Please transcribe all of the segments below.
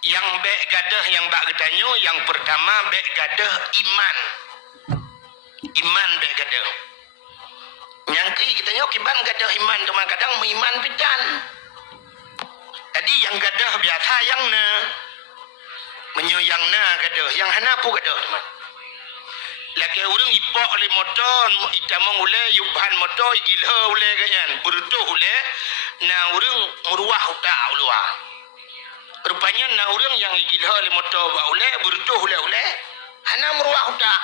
Yang baik gadah yang bak gedanyo, yang pertama baik gadah iman. Iman baik gadah. Yang kita nyo kiban gadah iman, cuma kadang iman pidan. Jadi yang gadah biasa yang na menyuyang na gadah, yang hana pu gadah teman. Lagi orang ipok le motor, itamong ule yuban motor igilha ule ganyan, berutuh ule, na orang meruah utak ulua. Rupanya na orang yang igilha le motor ba ule berutuh ule, hana meruah utak.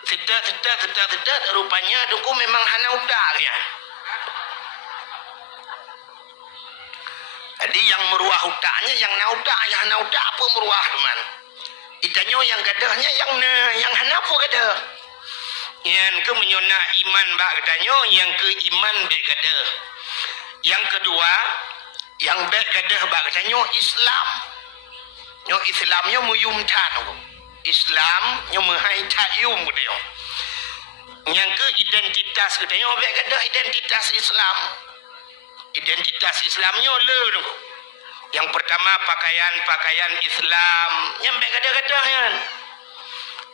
Tidak, rupanya dungku memang hana utak ganyan. Jadi yang meruah utaknya, yang hana utak apa meruah teman. Itanyo yang gadahnya yang hana apa gadah. Yang ke menyona iman bak gadanyo, yang ke iman bak gadah. Yang kedua, yang bak gadah bak gadanyo Islam. Nyo Islamnya muyum tan. Islam nyo mahai tayum gadah. Yang ke identitas gadanyo bak gadah identitas Islam. Identitas Islamnya le. Yang pertama pakaian Islam yang baik gadah-gadah kan.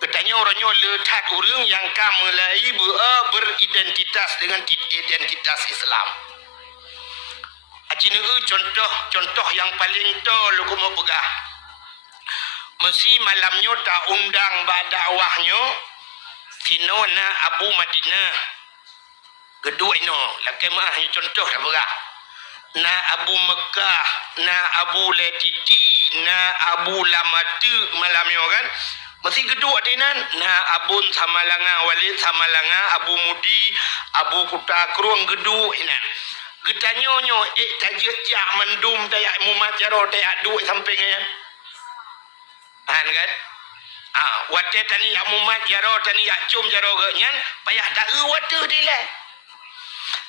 Katanya orangnya letak orang yang mulai beridentitas dengan identitas Islam. Acina contoh yang paling tol aku mau pegah. Mesti malamnya tak undang dakwahnya sino na Abu Madinah. Kedua ino laki mahnya contoh dah pegah. Na Abu Mekah, na Abu Letiti, na Abu Lamatu malamnya kan. Mesti kedua dinan, na Abun Samalanga, Walid Samalanga, Abu Mudi, Abu Kutakruang kedua inan. Getanyonyo tajik jak mendum tayak mumat jaro tayak duit samping ya. Kan? Wate tani yak mumat jaro tani yak cum jaro ganyan, payah dak wate dile.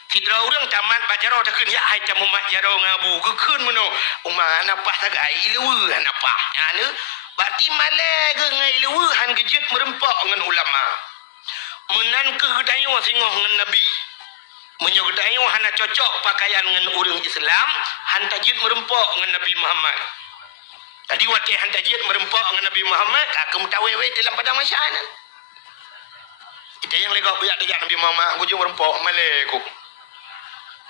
Kita orang tamat bacaro takkan ya ai tamu mak jaro ngabu gekun meno umah napah tagai lewu napah anu berarti male ge ngai lewu han gejit merempak dengan ulama menan ke gedayo singoh dengan nabi menyo gedayo hana cocok pakaian dengan orang Islam han tajid merempak dengan Nabi Muhammad. Tadi waktu han tajid merempak dengan Nabi Muhammad aku mutawewe dalam padang masyarakat. Kita yang legak buyak tajak Nabi Muhammad aku jumpa merempak male ku.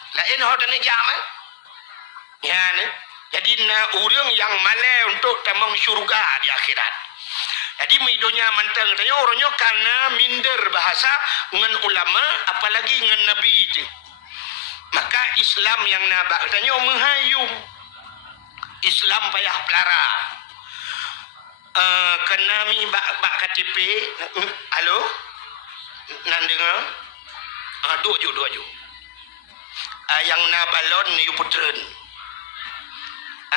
Lain hotel ni jaman. Ya ni. Jadi orang yang malai untuk tamang syurga di akhirat. Jadi midonya mantang tanya orangnya karena minder bahasa dengan ulama apalagi dengan nabi itu. Maka Islam yang nabak tanya menghayung. Islam payah pelara. Kena mi bak KTP. Halo? Nan dengar? Dua ju. Yang na balon ni putren.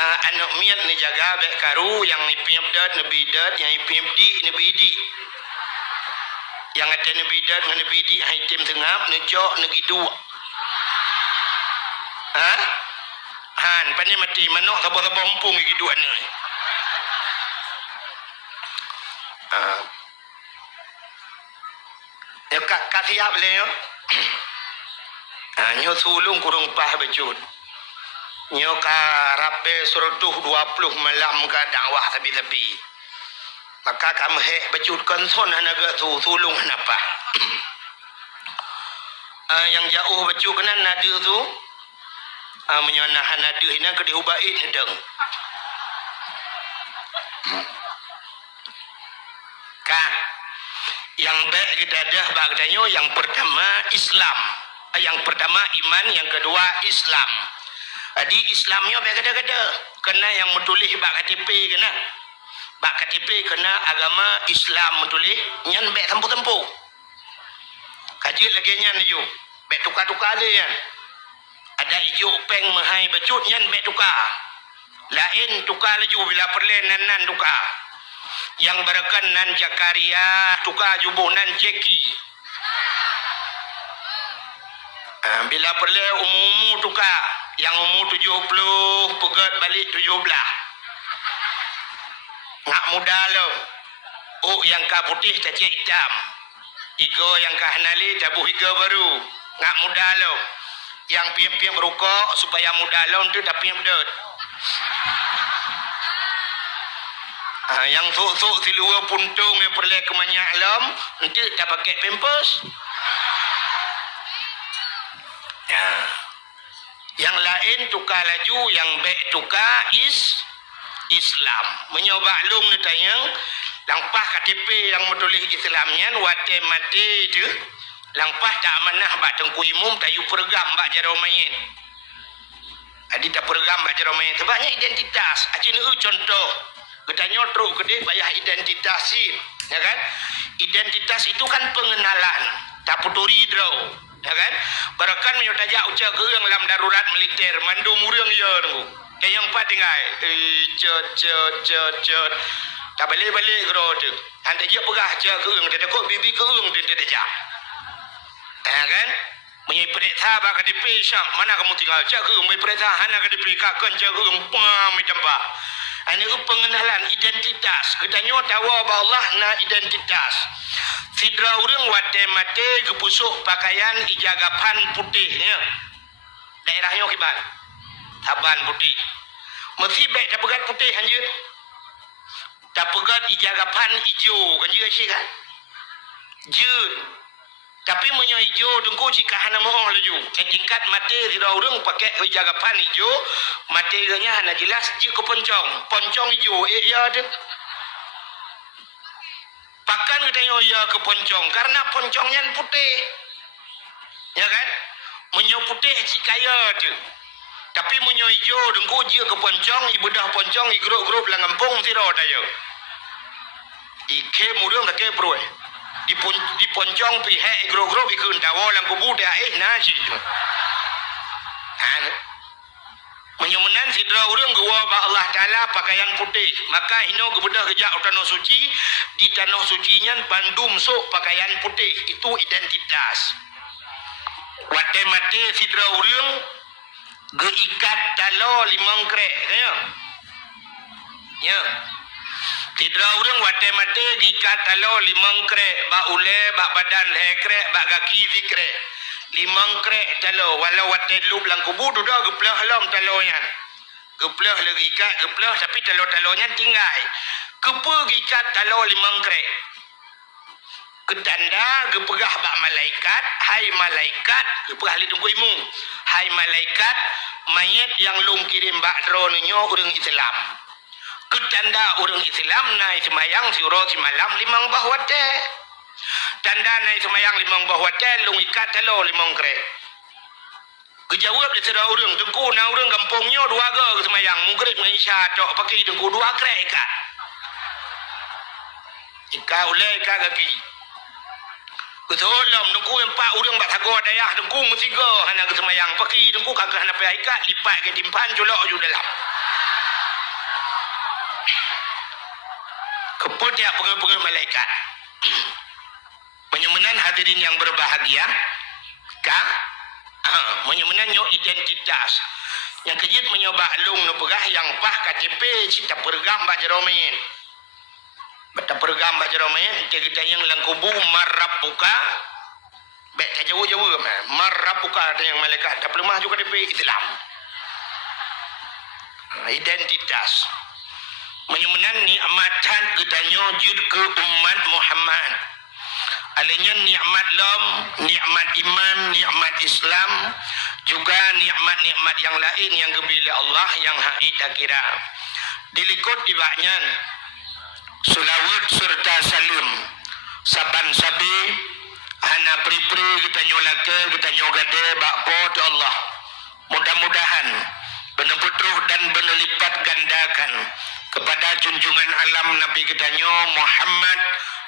Anak miat ni jaga bek karu yang ipim dat nabi dat yang ipim di nabi di. Yang ada nabi dat dengan nabi di hai tim tengap nejok negi dua. Han pani mati manok sabo-sabo ompong gi dua ni. Ya kat siap le yo. Nyo sulung kurung pah bejun. Nyo ka rape surutuh 20 malam ka dakwah tepi-tepi. Maka kam hek bejun konson hanaga sulung hanapa. Yang jauh bejun kena nadu tu. Menyonah nadu hina ke diubait nedeng. Kan yang baik gedadah bagdanyo yang pertama Islam. Yang pertama iman, yang kedua Islam. Jadi Islamnya beda-beda. Kena yang menulis bak KTP kena. Bak KTP kena agama Islam menulis nyan bek tempu-tempu. Kaji lagi nyan yo. Bek tukar-tukar le yan. Ada ijo peng mahai becut nyan bek tukar. Lain tukar laju bila perlen nan tukar. Yang berakan nan Jakaria tukar jubuh nan Jeki. Bila perlu umum tukar yang umur 70 pegat balik 17 ngak muda lo yang ka putih cacik hitam igo yang ka hanali tabuh igo baru ngak muda lo yang piem-piem rokok supaya muda lo tu tapi pedot Yang sok-sok si luar puntung yang perlu kemanyak lam, nanti tak pakai pampers. Ya. Yang lain tukar laju, yang baik tukar Islam. Menyoba lung ni tayang, langpah KTP yang menulis Islamnya, wate mati tu, langpah tak amanah bak tengku imum, tayu pergam bak jarau main. Adi tak pergam bak jarau main. Sebabnya identitas. Acik ni contoh. Kita nyotruk ke dia, bayar identitas sih. Ya kan? Identitas itu kan pengenalan. Tak puturi draw. Ya kan? Barakan menyo tajak ucap ke yang dalam darurat militer, mandu murang ya tu. Kayak yang empat tinggal. Cet. Tak balik-balik ke tu. Hantar je pegah je ke yang dia kok bibi ke yang dia tajak. Ya kan? Menyai periksa bak KTP Syam. Mana kamu tinggal? Cak ke yang periksa hana KTP kakon cak ke yang pam macam apa. Ini pengenalan identitas. Kita nyo tahu bahwa Allah na identitas. Sidra urang wate mate gepusuk pakaian ijagapan putihnya. Daerahnya kiban. Taban putih. Mesti baik tak pegat putih anjir. Tak pegat ijagapan hijau kan je sih kan. Jud. Tapi menyo hijau dengku jika hana mohon laju. Tingkat mate sidra urang pakai ijagapan hijau, materinya hana jelas je ke poncong hijau ya ada. Pakan kita ya ke poncong karena poncongnya putih. Ya kan? Menyo putih si kaya tu. Tapi menyo hijau dengku je ke poncong, ibedah poncong igrup-grup lang kampung sira daya. Ike murang tak ke bro. Di poncong pihak igrup-grup ikun dawa lang kubu dah nasi tu. Menyemenan sidra urang gua ba Allah Taala pakaian putih. Maka hino gebedah gejak tanah suci, di tanah sucinya bandum sok pakaian putih. Itu identitas. Wate mate sidra urang geikat talo limang krek ya. Ya. Sidra urang wate mate gikat talo limang krek, ba ule, ba badan lekrek, ba kaki fikrek. Limang krek talo walau wate lub lang kubu dah geplah halam talonya. Geplah lagi ikat geplah tapi talo-talonya tinggal. Kepa gikat talo limang krek. Ketanda gepegah bak malaikat, hai malaikat, gepegah li tunggu imu. Hai malaikat, mayat yang lung kirim bak dronyo urang Islam. Ketanda urang Islam naik semayang siro malam limang bahwate. Tanda naik semayang limang bahwate lung ikat talo limang krek. Kejawab di sedar urang tengku na urang kampungnya dua ga ke semayang mungkrip dengan isya tok pakai tengku dua krek ikat. Ikat ulai ikat kaki. Kesolam tengku empat urang bak sago dayah tengku mesti ga hana ke semayang pakai tengku kakak hana payah ikat lipat ke timpan colok ju dalam. Keputiak pengen-pengen malaikat. Penyemenan hadirin yang berbahagia, kah? Menyemenan nyo identitas. Yang kejit menyoba lung no pegah yang pah KTP cita pergam bak jeromain. Bata pergam bak jeromain kita yang langkubu marapuka. Baik tak jauh-jauh marapuka yang malaikat tak perlu mah juga KTP Islam. Identitas. Menyemenan nikmatan kita nyojud ke umat Muhammad. Alanya nikmat lam, nikmat iman, nikmat Islam, juga nikmat-nikmat yang lain yang kebila Allah yang hak tak kira. Dilikut tibaknya sulawut serta salim. Saban sabi hana pri-pri kita nyolake, kita nyogade bakpo tu Allah. Mudah-mudahan benar putruh dan benar lipat gandakan kepada junjungan alam Nabi kita Muhammad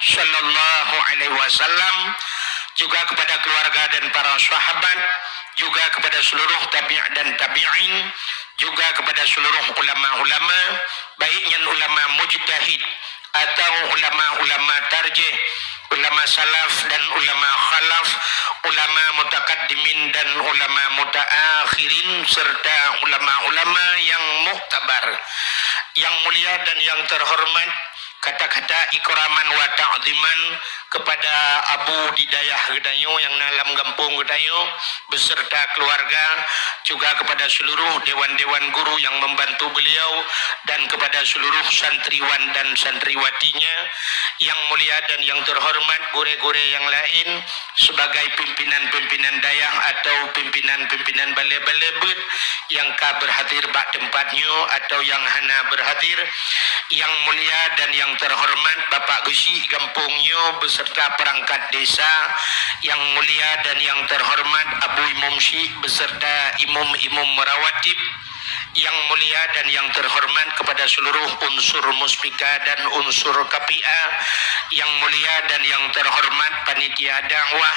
sallallahu alaihi wasallam, juga kepada keluarga dan para sahabat, juga kepada seluruh tabi' dan tabi'in, juga kepada seluruh ulama-ulama, baiknya ulama mujtahid atau ulama-ulama tarjih, ulama salaf dan ulama khalaf, ulama mutakaddimin dan ulama mutaakhirin, serta ulama-ulama yang muktabar. Yang mulia dan yang terhormat kata-kata ikraman wa ta'ziman kepada Abu Didayah Gedayo yang dalam kampung Gedayo beserta keluarga, juga kepada seluruh dewan-dewan guru yang membantu beliau, dan kepada seluruh santriwan dan santriwatinya yang mulia dan yang terhormat, gure-gure yang lain sebagai pimpinan-pimpinan dayah atau pimpinan-pimpinan balai-balai bet yang ka berhadir bak tempatnya atau yang hana berhadir, yang mulia dan yang terhormat Bapak Gesi kampungnya beserta perangkat desa, yang mulia dan yang terhormat Abu Imam Syekh beserta imam-imam merawatib, yang mulia dan yang terhormat kepada seluruh unsur muspika dan unsur KPA, yang mulia dan yang terhormat panitia dakwah,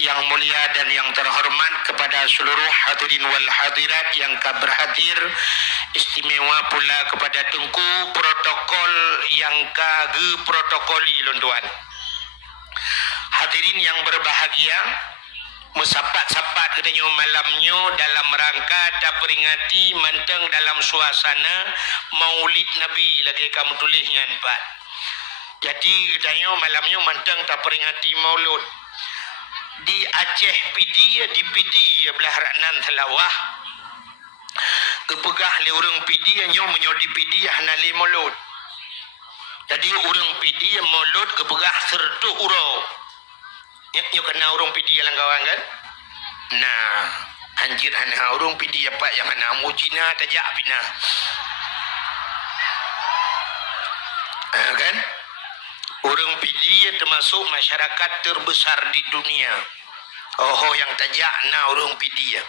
yang mulia dan yang terhormat kepada seluruh hadirin wal hadirat yang berhadir, istimewa pula kepada tengku protokol yang kage protokoli lontuan. Hadirin yang berbahagia, mesapat-sapat katanya malamnya dalam rangka tak peringati manteng dalam suasana Maulid Nabi lagi kamu tulisnya Pak. Jadi katanya malamnya manteng tak peringati Maulud. Di Aceh di PD belah Raknan Telawah. Kepegah le orang PD nyo menyo di PD hana le Maulud. Jadi orang PD Maulud kepegah sertu urau. Nyo kena urung pidi yang kawan kan? Nah, anjir hana urung pidi apa yang hana mujina tajak bina. Kan? Urung pidi termasuk masyarakat terbesar di dunia. Oh, yang tajak na urung pidi ya.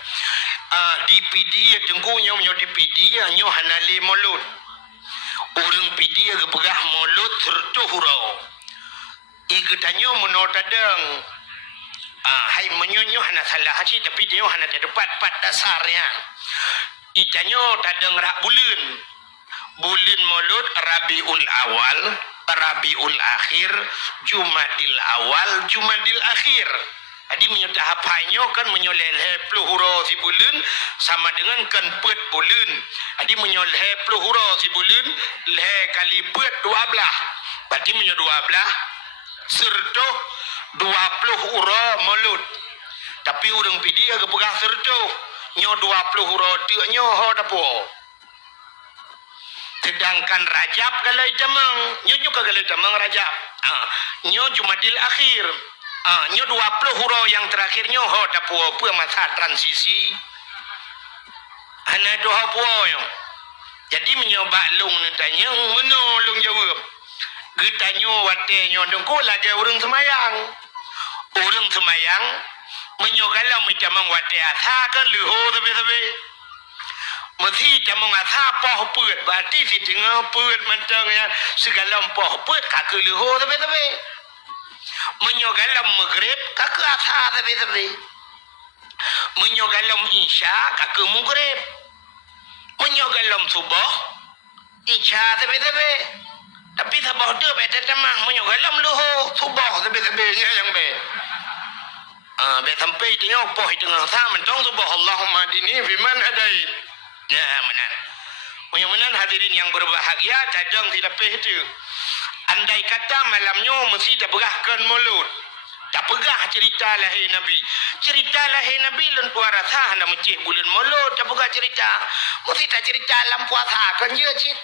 Di pidi tengkunya menyo di pidi nyo hana le mulut. Urung pidi kepegah mulut sertu hurau. Igutanyo menotadang. Hai menyonyo hana salah haji tapi dia hana terdapat pat dasarnya. Itanyo tadang rak bulan. Bulan Maulud Rabiul Awal, Rabiul Akhir, Jumadil Awal, Jumadil Akhir. Jadi menyutah apanyo kan menyoleh puluh hurau si bulan sama dengan kan pet bulan. Jadi menyoleh puluh hurau si bulan leh kali pet 12. Berarti menyo 12 serto 20 ura Maulud. Tapi urang pidi agak pegang serto nyo 20 ura tu nyo ho dapo. Sedangkan Rajab galai jamang nyo galai jamang Rajab. Nyo Jumadil Akhir. Nyo 20 ura yang terakhir nyo ho dapo apa masa transisi. Ana doa po yo. Jadi menyoba lung tanya menolong jawab. Getanyo watenyo dengko lagi urang semayang. Urang semayang menyogalam macam wate asa kan leho tapi mesti jamong asa poh put berarti si tengah put mentang ya segala poh put kak leho tapi menyogalam maghrib kak asa tapi menyogalam isya kak maghrib menyogalam subuh isya tapi tapi sabah tu beta tamah menyogalam leho subuh tapi yang be be sampai tengok poh tengah sama tong subuh Allahumma dini fiman hadait. Ya benar. Mudah-mudahan hadirin yang berbahagia cadang tidak itu. Andai kata malamnya mesti tak pegahkan mulut. Tak pegah cerita lahir Nabi. Cerita lahir Nabi lan puasa hendak mencih bulan mulut tak pegah cerita. Mesti tak cerita dalam puasa kan je cik.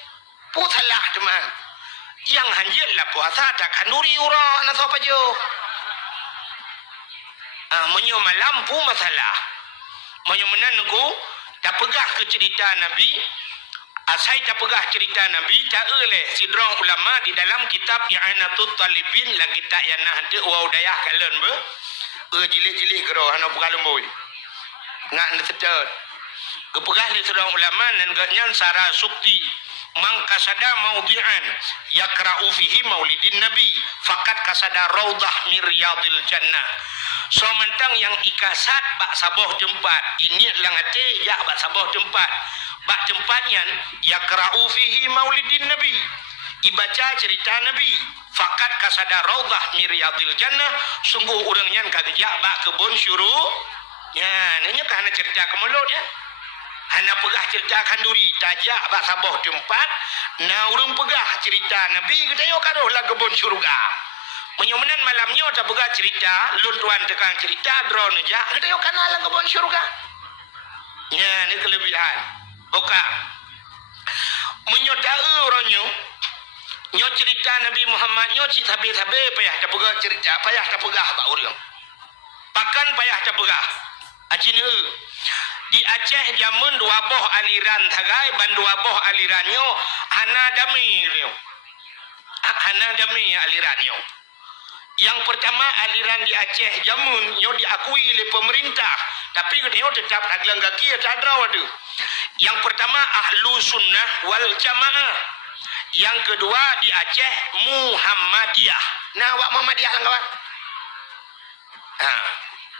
Pusalah teman. Yang hanjil lah puasa tak kanuri ura anak apa jo. Menyo malam pun masalah. Menyo menangu tak pegah ke cerita Nabi. Asai tak pegah cerita Nabi tak oleh sidrong ulama di dalam kitab I'anatul Talibin lah kita yang nak ada waudayah kalian be. Jilid-jilid gero hana bukalum boy. Nak ngetet. Kepegah le sidrong ulama dan ganyan sara sukti. Man kasada maudhi'an yakra'u fihi maulidin Nabi faqad kasada raudah min riyadil jannah. So mentang yang ikasat bak saboh tempat ini langate ya bak saboh tempat bak tempatnya yakra'u fihi maulidin Nabi ibaca cerita Nabi faqad kasada raudah min riyadil jannah sungguh urangnya kagejak bak kebun syuruk ya nanya kana cerita kemulut ya Hana pegah cerita kanduri tajak bak saboh tempat. Na urung pegah cerita Nabi kita yo karoh lah kebun syurga. Menyomenan malamnya tak pegah cerita, lun tuan tekan cerita drone aja. Kita yo kanal lah kebun syurga. Ya, ni kelebihan. Oka. Menyodai orangnya. Nyo cerita Nabi Muhammad nyo cerita sabe-sabe payah tak pegah cerita, payah tak pegah bak urang. Pakan payah tak pegah. Acina di Aceh zaman dua boh aliran tagai ban dua boh alirannya hana dami dia. Hana dami alirannya. Yang pertama aliran di Aceh zaman nyo diakui oleh pemerintah tapi dia tetap taglang kaki tak ada tu. Yang pertama ahlu sunnah wal jamaah. Yang kedua di Aceh Muhammadiyah. Nah, awak Muhammadiyah lah kawan.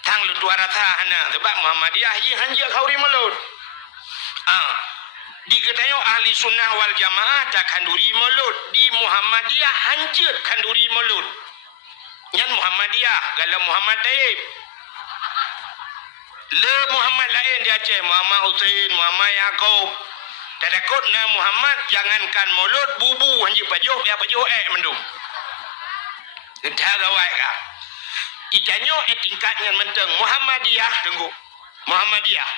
Tang lu 200 hana sebab Muhammadiyah ji hanja kauri mulut. Di katayo ahli sunnah wal jamaah tak kanduri mulut, di Muhammadiyah hanjut kanduri mulut. Nyan Muhammadiyah kalau Muhammad Taib. Le Muhammad lain di Aceh, Muhammad Hussein, Muhammad Yaakob. Takut na Muhammad jangankan mulut bubu hanjut pajuh biar pajuh mendung. Kita gawai ka. Ikanyo tingkat yang menteng Muhammadiyah tunggu. Muhammadiyah.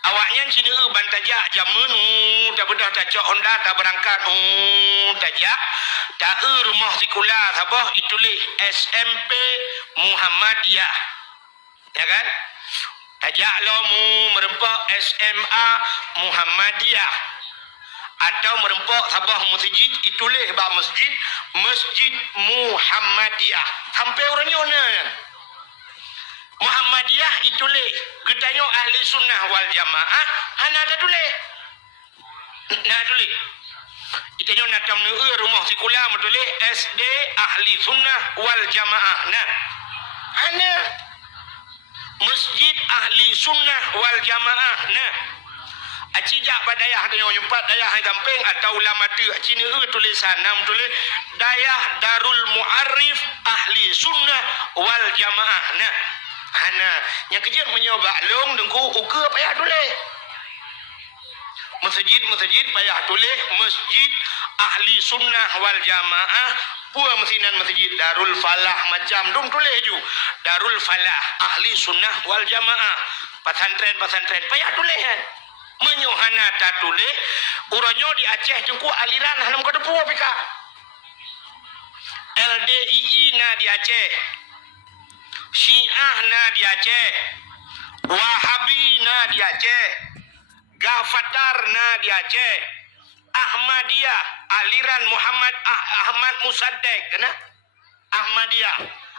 Awaknya sini bantajak jamun tak bedah tak cok Honda tak berangkat tajak tak rumah sekolah sabah itulah SMP Muhammadiyah. Ya kan? Tajak lo mu merempak SMA Muhammadiyah atau merempak sabah masjid itulah bab masjid Muhammadiyah. Sampai orangnya kan? Muhammadiyah itulah getanyo ahli sunnah wal jamaah hana ada tulis. Nah tulis. Itanyo natam rumah sekolah tulis SD ahli sunnah wal jamaah. Nah. Hana masjid ahli sunnah wal jamaah. Nah. Acijak padayah ada yang nyumpat dayah yang damping atau ulama tu cina tulisan nam tulis dayah Darul Muarrif ahli sunnah wal jamaah. Nah. Hana yang kejut menyoba long dengku uka payah tulis. Masjid payah tulis masjid ahli sunnah wal jamaah. Pua mesinan masjid Darul Falah macam dum tulis ju. Darul Falah ahli sunnah wal jamaah. Pesantren payah tulis kan. Menyohana tak tulis uranyo di Aceh jengku aliran hanam ka depu pika. LDII na di Aceh. Syiah na di Aceh, Wahabi na di Aceh, Gafatar na di Aceh, Ahmadiyah, aliran Muhammad Ahmad Musaddiq, kena?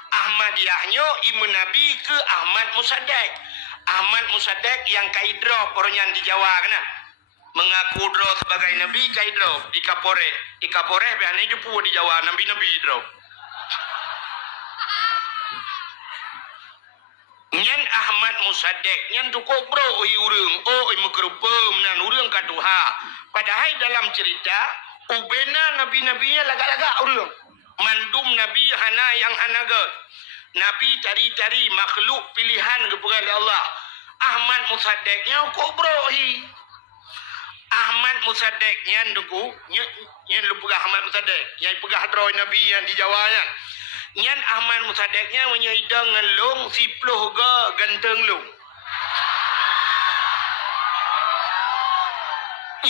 Ahmadiyahnya Ibu Nabi ke Ahmad Musaddiq. Ahmad Musaddiq yang kaidro orangnya di Jawa, kena? Mengaku dro sebagai Nabi kaidro di Kapore biasanya jupu di Jawa Nabi dro. Nyan Ahmad Musaddiq nyan tu kobro urang megerupem nan urang kaduha padahal dalam cerita ubena nabi-nabinya lagak-lagak urang mandum nabi hana yang hanaga nabi tari-tari makhluk pilihan kepada Allah. Ahmad Musaddiqnya kobro Ahmad Musaddiq nyan duku nyan lu pegah Ahmad Musaddiq yang pegah droi nabi yang di Jawa nya. Nyan Ahmad Musaddiqnya menyidang dengan long siploh ga ganteng long.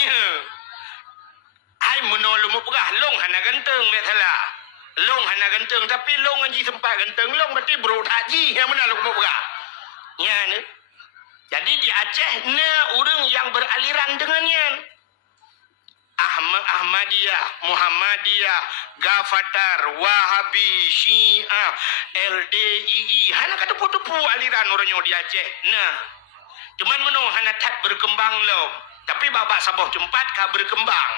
Ya. Ai menolong pegah long hana ganteng mek salah. Long hana ganteng tapi long anji sempat ganteng long berarti bro haji yang mana long pegah. Ya ni. Jadi di Aceh orang yang beraliran dengannya. Ahmadiyah, Muhammadiyah, Gafatar, Wahabi, Syiah, LDII. Hana kata putu-putu aliran orangnya di Aceh. Nah, cuman menung hana tak berkembang lo. Tapi babak sabah tempat kah berkembang.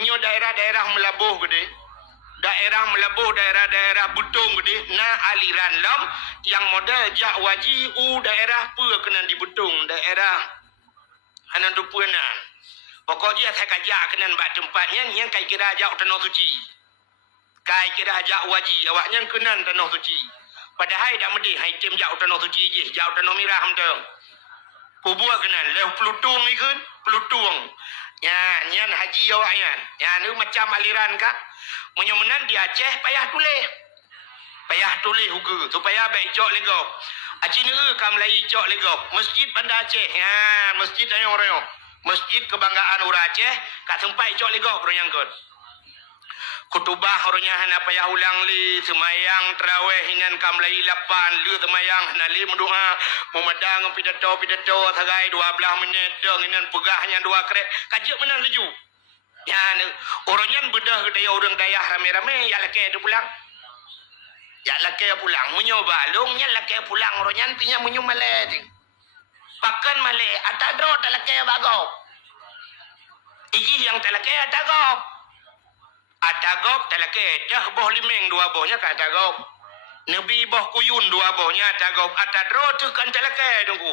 Menyo daerah-daerah melabuh gede. Daerah butung gede. Nah aliran lam yang model jak waji daerah pua kena di butung. Daerah hana dupuanan. Pokoknya saya kajak kenan bak tempatnya yang kai kira ajak tanah suci. Kai kira ajak waji awaknya kenan tanah suci. Padahal dak mesti hai tim jak tanah suci je, jak tanah mirah hamdang. Kubur kenan leh pelutung ikun, pelutung. Ya, nyan haji awak yan. Ya, ni macam aliran kak. Menyemenan di Aceh payah tulis. Payah tulis hukum supaya baik cok legop. Aceh ni kam lai cok legop. Masjid Bandar Aceh. Ya, masjid ayong orang. Masjid kebanggaan orang Aceh kat tempat cok legop orang kot. Kutubah orangnya hana payah ulang li semayang terawih hinan kam lai lapan lu semayang hana li mendoa memadang pidato sagai 12 menit dong hinan pegahnya 2 krek kajak menang leju. Ya orangnya bedah daya orang dayah rame-rame ya laki tu pulang. Ya laki pulang menyoba longnya laki pulang orangnya pinya menyu malai ting. Pakan malai atadro tak laki bagau. Iki yang tak laki atagop. Atagop talake dah boh limeng 2 bohnya kat atagop. Nabi boh kuyun 2 bohnya atagop. Atadro tu kan talake tunggu.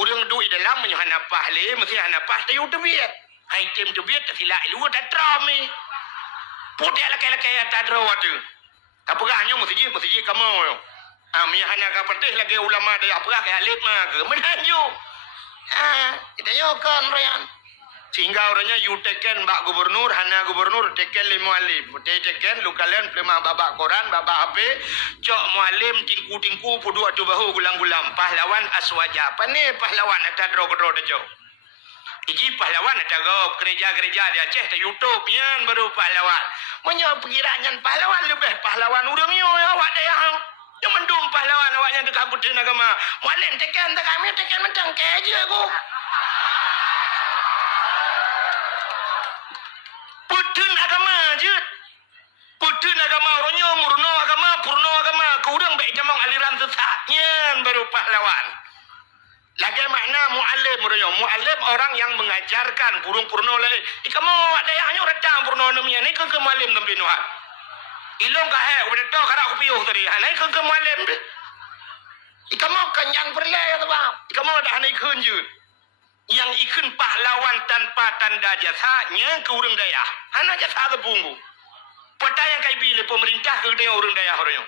Urang duit dalam menyo hanapah le mesti hanapah tayu tebiat. Hai tim tebiat silak lu tak trami. Putih laki-laki atadro tu. Kapurahnya mesti kamu. Ami hanya ka petih lagi ulama dia apurah ke alit mah ke menanju. Kita yo kan royan. Sehingga orangnya you teken bak gubernur, hana gubernur teken li mualim. Teken lu kalian pelima babak koran, babak HP, cok mualim tingku-tingku pudu atu bahu gulang-gulang. Pahlawan aswaja. Apa ni pahlawan atadro kedro dejo. Iji pahlawan atagop gereja-gereja di Aceh di YouTube yan baru pahlawan. Menyo pengirangan pahlawan lebih pahlawan urang yo awak dayah. Yang mendum pahlawan awaknya dekat butin agama. Mualim teken tak kami teken mentang keje aku. Putun agama je. Putun agama orangnya murno agama, purno agama. Kurang baik jamang aliran sesatnya baru pahlawan. Lagi makna mu'alim orangnya. Mu'alim orang yang mengajarkan purung-purno lain. Ikamu dayahnya redang purno namanya. Ni ke mu'alim tempat nuhat. Ilong kahek, udah tahu karak kupiuh tadi. Ni ke mu'alim deh. Ikamu kenyang perlai atau bang. Ikamu dah ni kunjut. Yang ikun pahlawan tanpa tanda jasanya ke urang dayah. Hana jasa tepunggu. Peta yang kai bila pemerintah ke dia urang dayah orangnya.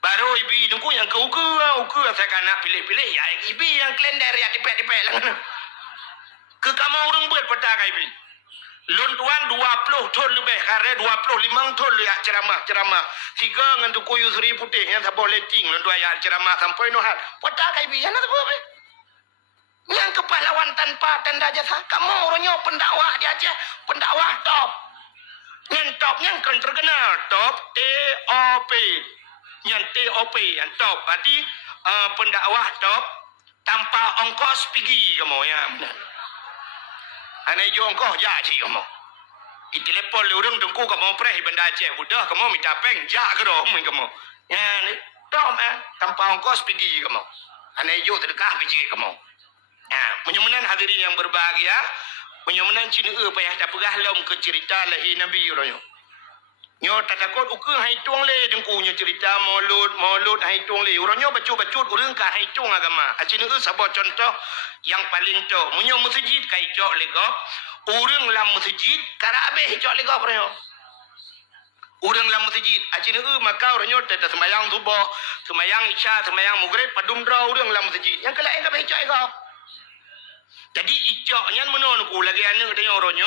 Baru ibi tunggu yang ke uku saya kena pilih-pilih ya ibi yang klender ya dipek-dipek lah. Ke kamu urang buat peta kai ibi. Luntuan 20 ton lebih karena 25 ton ya ceramah. 3 ngan tu kuyu seri putih yang tak boleh ting luntuan ya ceramah sampai nohat. Peta kai ibi yang tak boleh. Yang kepahlawan tanpa tanda jasa. Kamu orangnya pendakwah di Aceh. Pendakwah top. Yang top yang kan terkenal. Top T-O-P. Yang T-O-P. Yang top. Berarti pendakwah top. Tanpa ongkos pergi kamu ya. Hanya jo ongkos jadi kamu. Itelepon le urang tengku kamu preh benda Aceh. Udah kamu minta peng. Jak ke dong kamu. Ya ni. Top tanpa ongkos pergi kamu. Hanya jo terdekat pergi kamu. Menyemenan hadirin yang berbahagia, menyemenan Cina payah tak pegah lom ke cerita lahir Nabi orangnya. Nyo tak takut ukur haitung le dengkunya cerita maulud haitung le. Orangnya bacut urang ka haitung agama. Cina sabar contoh yang paling tu. Menyo masjid kai cok legop, urang lam masjid karabe cok legop orangnya. Urang lam masjid. Cina maka orangnya tetap sembahyang subuh, sembahyang isya, sembahyang maghrib padum dra urang lam masjid. Yang kelain ka cok legop. Jadi icoknya menonku lagi anak dia orangnya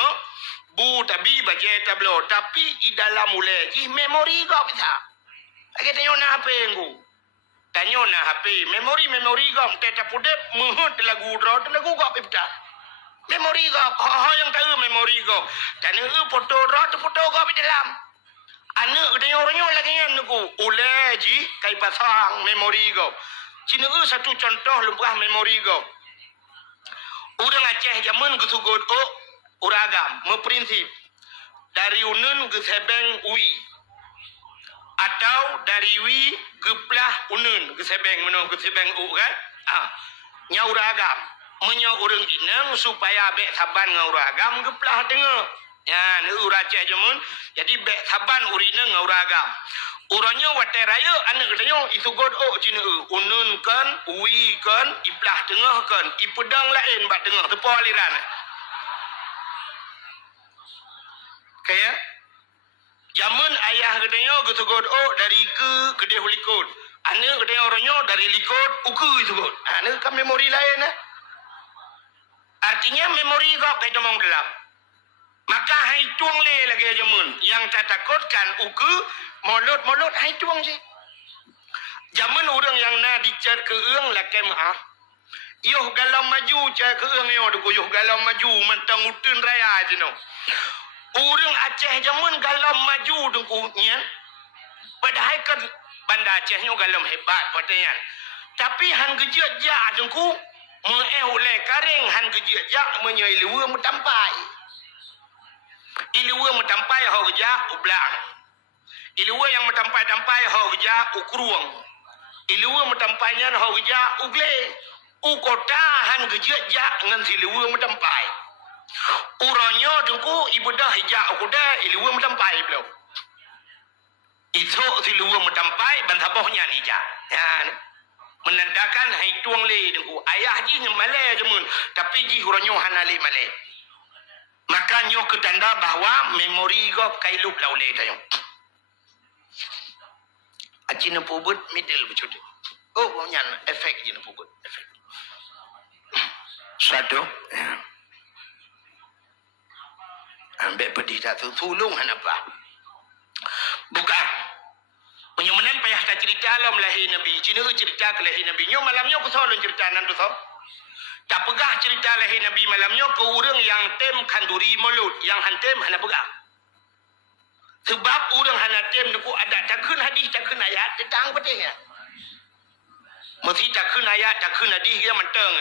bu tapi baca tablo tapi di dalam mulai memori kau bisa. Lagi tanya na HP aku. Tanya na HP memori kau tetap pudep muhut lagu lagu kau bisa. Memori kau yang tahu memori kau. Tanya foto foto kau di dalam. Anak dia orangnya lagi anakku oleh ji kai pasang memori kau. Cina satu contoh lumpah memori kau. Urang Aceh zaman gesugot uragam meprinsip dari unun ke sebeng ui atau dari ui geplah unun ke sebeng meno ke sebeng u kan nya uragam menyo urang inang supaya bek saban ngau uragam geplah dengar ya ni Aceh zaman jadi bek saban urina ngau uragam urangnya watai raya anak katanya isugot Cina unun kan ui kan iplah tengah kan ipedang lain bak tengah tepo aliran kaya zaman ayah katanya isugot dari ke gede likut anak katanya orangnya dari likut uku isugot anak kan memori lain artinya memori kok kayak ngomong dalam maka hai tuang le lagi aja mun yang tak takutkan uku mulut hai tuang sih zaman orang yang na dicar ke ương là kem ah yoh galau maju car ke ương yo duku yoh galau maju mentang utun raya je no orang Aceh zaman galau maju duku nya padahal kan banda Aceh nyo galau hebat pataian tapi han gejeut ja duku me oleh kareng han gejeut ja menyoi lewe metampai ilewe metampai ho geja ublang ilewe yang metampai ho geja ukruang ilewe metampainya ho geja ugle ukota han gejeut ja ngan silewe metampai uronyo dengku ibudah hija ukuda ilewe metampai belum itu silewe metampai bantabohnya nija ya menandakan hai tuang le dengku ayah ji nyemale jemun tapi ji uronyo hanali male maka nyo ketanda bahwa memori gop kailup laule tayong acina pubut middle becuti oh nyan efek jina pubut efek satu ambek pedih tak tulung hanapa bukan penyemanan payah tak cerita alam lahir nabi cina cerita ke lahir nabi nyo malamnya ku solon cerita nan tu so tak pegah cerita lahir Nabi malamnya ke orang yang tem kanduri mulut yang hantem hana pegah sebab orang hana tem aku ada takun hadis takun ayat tentang betih ya mesti takun ayat takun hadis dia menteng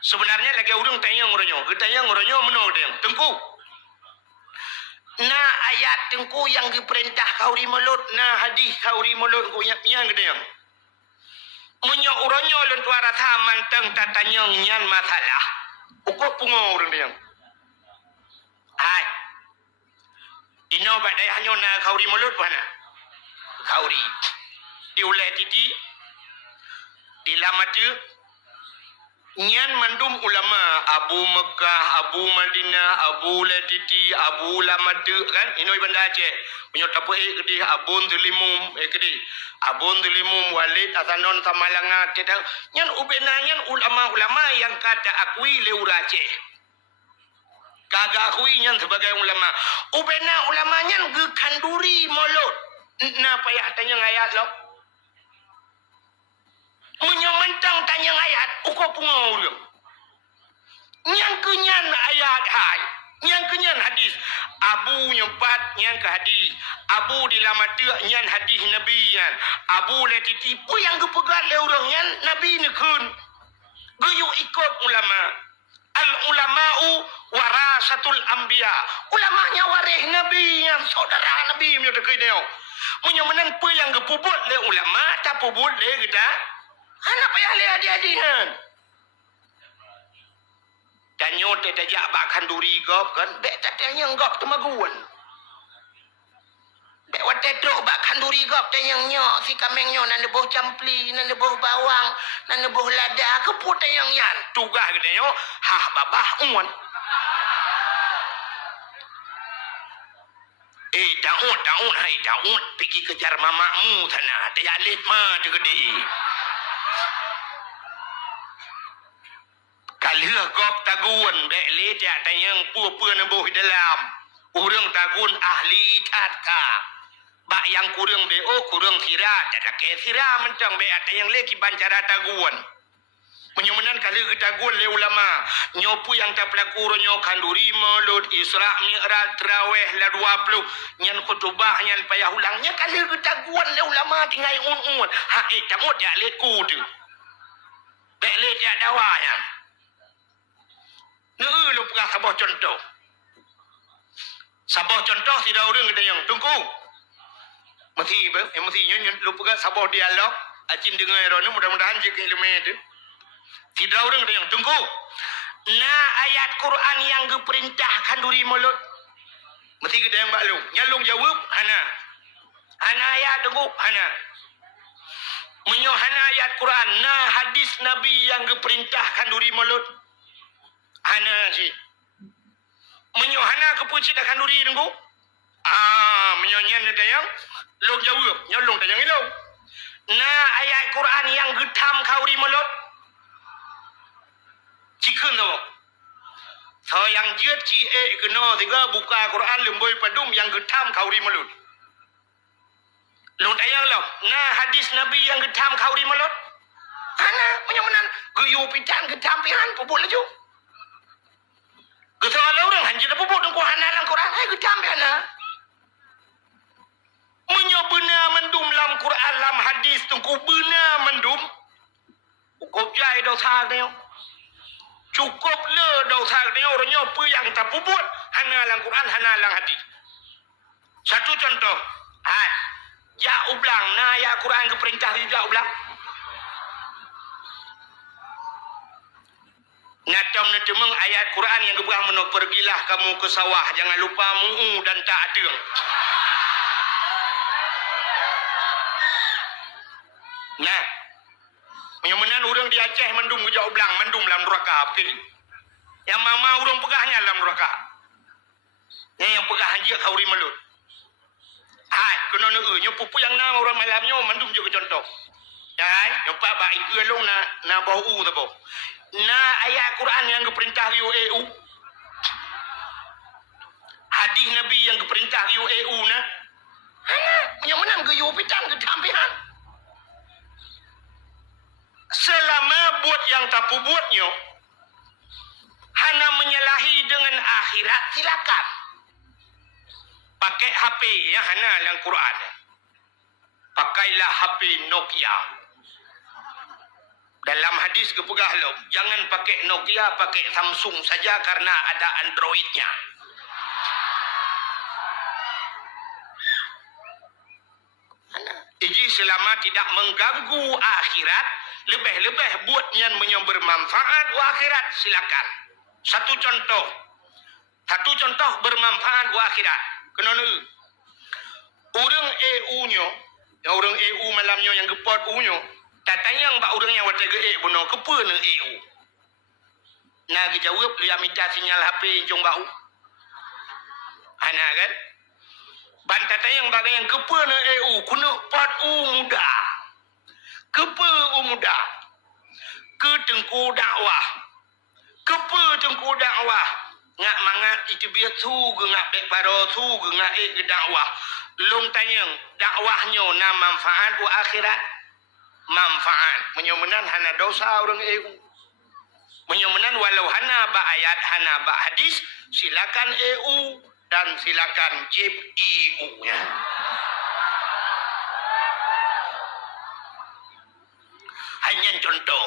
sebenarnya lagi orang tanya ngoronyo menol dia tengku na ayat tengku yang diperintah kauri mulut na hadis kauri mulut ku yang gede munyo uronyo lun tuara tha manteng tatanyong nyan masalah uko pungo urang dia ai ino badai hanyo na kauri mulut bana kauri diulai titi dilamatu nyan mandum ulama Abu Mekah Abu Madinah Abu Latiti Abu Lamatu kan ino banda Aceh punyo tapoi gede abun tulimum gede abun tulimum Walid Asanon Tamalanga tidak nyan ubenanyan ulama yang kata akui leura Aceh kagak akui nyan sebagai ulama ubena ulamanya ge kanduri mulut na payah tanya ayat lo menyomentang tanya ayat uko pungau yang kenyan ayat hai yang kenyan hadis Abu nyempat yang ke hadis Abu dilamatu yang hadis Nabi yang Abu letiti pu yang kepegat le orang yang Nabi ni kun geyu ikut ulama al ulama'u warasatul anbiya ulamanya waris Nabi yang saudara Nabi punya dekat dia menyomenan pu yang kepubut le ulama tak pubut le kita anak payah le adik-adikan dan nyote tajak bak kanduri gop kan bek tatanya gop temaguan bek watetruk bak kanduri gop tanyang nyok si kameng nyo nan leboh campli nan leboh bawang nan leboh lada keput tanyang yan tugah gede nyo hah babah uan daun pergi kejar mamamu sana tayak lit mah gede kalih gop tagun bek leja tayang pua-pua nabuh dalam urang tagun ahli tatka bak yang kurang BO kurang sira tak ke sira mentang bek tayang le ki bancara tagun menyomenan kalih tagun le ulama nyopu yang tak pelaku nyo kanduri maulud Isra Mi'raj Tarawih la 20 nyan khutbah nyan payah ulangnya kalih tagun le ulama tingai un ha tamut ya le ku tu bek le ja dawanya lu pernah sabah contoh tidak orang kita yang tunggu mesti nyon lu pernah sabah dialog acin dengar erona mudah-mudahan jika ilmu itu tidak orang kita yang tunggu nah ayat Quran yang diperintahkan duri mulut mesti kita yang baklung nyalung jawab hana ayat tunggu hana menyohana ayat Quran nah hadis Nabi yang diperintahkan duri mulut hana si menyohana kepunci dah kanduri nunggu menyonyan ada yang long jawab nyolong tayang ilo nah ayat Quran yang getam kauri mulut cikun tu So yang jiat cie kena tiga buka Quran lemboi padum yang getam kauri melut. Lu tayang lo, nah hadis Nabi yang getam kauri melut. Hana menyamanan geyu pitan getam pihan pupuk laju. Getam lo orang hanjir pupuk dengku hana lang Quran hai getam pihan. Menyobena mendum lam Quran lam hadis tengku bena mendum. Cukup jai dosa dia. Cukup le dosa dia orangnya apa yang tak puput. Hana lang Quran, hana lang hadis. Satu contoh. Hai. Ya ublang. Nah ya Quran ke perintah ya ublang. Ngatam netemeng ayat Quran yang keberang menok pergilah kamu ke sawah. Jangan lupa mu'u dan tak adeng. Nah. Menyamanan orang di Aceh mendum ke jauh belang, mendum dalam neraka. Yang mama orang pegahnya dalam neraka. Yang pegah haji kauri melut. Hai, kena nyo pupu yang nama orang malamnya mendum juga contoh. Hai, nampak baik gelong na bau tu boh. Na ayat Quran yang keperintah EU. Hadis Nabi yang keperintah EU na. Hana, menyamanan ke yo pitan ke tampihan. Selama buat yang tak buatnya, hana menyalahi dengan akhirat, silakan. Pakai HP yang hana dalam Quran. Pakailah HP Nokia. Dalam hadis kepegah lo, jangan pakai Nokia, pakai Samsung saja karena ada Androidnya. Jadi selama tidak mengganggu akhirat, lebih-lebih buat yang bermanfaat wa akhirat, silakan. Satu contoh bermanfaat wa akhirat. Kenapa? Orang EU-nya, orang EU malamnya yang gepot EU-nya, tatanya yang orang yang wata ke EU, benar kepa ne EU. Nah, dijawab dia minta sinyal HP jong bau. Ana kan? Bantata yang bagai yang kepa ne EU, kuna pot muda. Kepa muda. Ke tengku dakwah. Kepa tengku dakwah. Ngak mangat itu biar tu ngak dek paro tu ngak ke dakwah. Long tanyang dakwahnya na manfaat wa akhirat. Manfaat. Menyomenan hana dosa orang EU. Menyomenan walau hana ba ayat hana ba hadis, silakan EU dan silakan JIP EU-nya. Hanya contoh.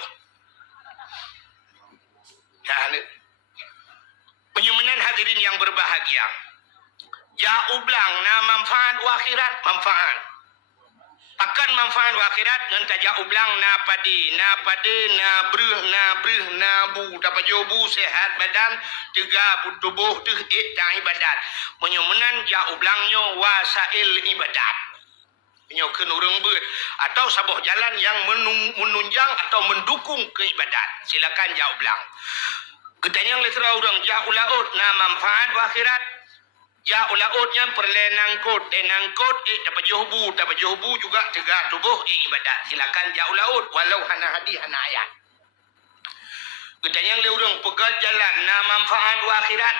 Penyumanan hadirin yang berbahagia. Ya ublang na manfaat wa akhirat, manfaat. Akan manfaat wa akhirat ngan tajak ublang na padi, na bruh, na bu, dapat jobu sehat badan, tiga tubuh tu dan ibadat. Penyumanan ya ublangnya wasail ibadat. Penyokan orang ber atau sebuah jalan yang menunjang atau mendukung keibadat. Silakan jauh belang. Ketanya yang letera orang jauh laut na manfaat akhirat. Jauh lautnya perle nangkut dapat jobu juga tegak tubuh ibadat. Silakan jauh laut walau hana hadis hana ayat. Ketanya yang orang pegat jalan na manfaat akhirat.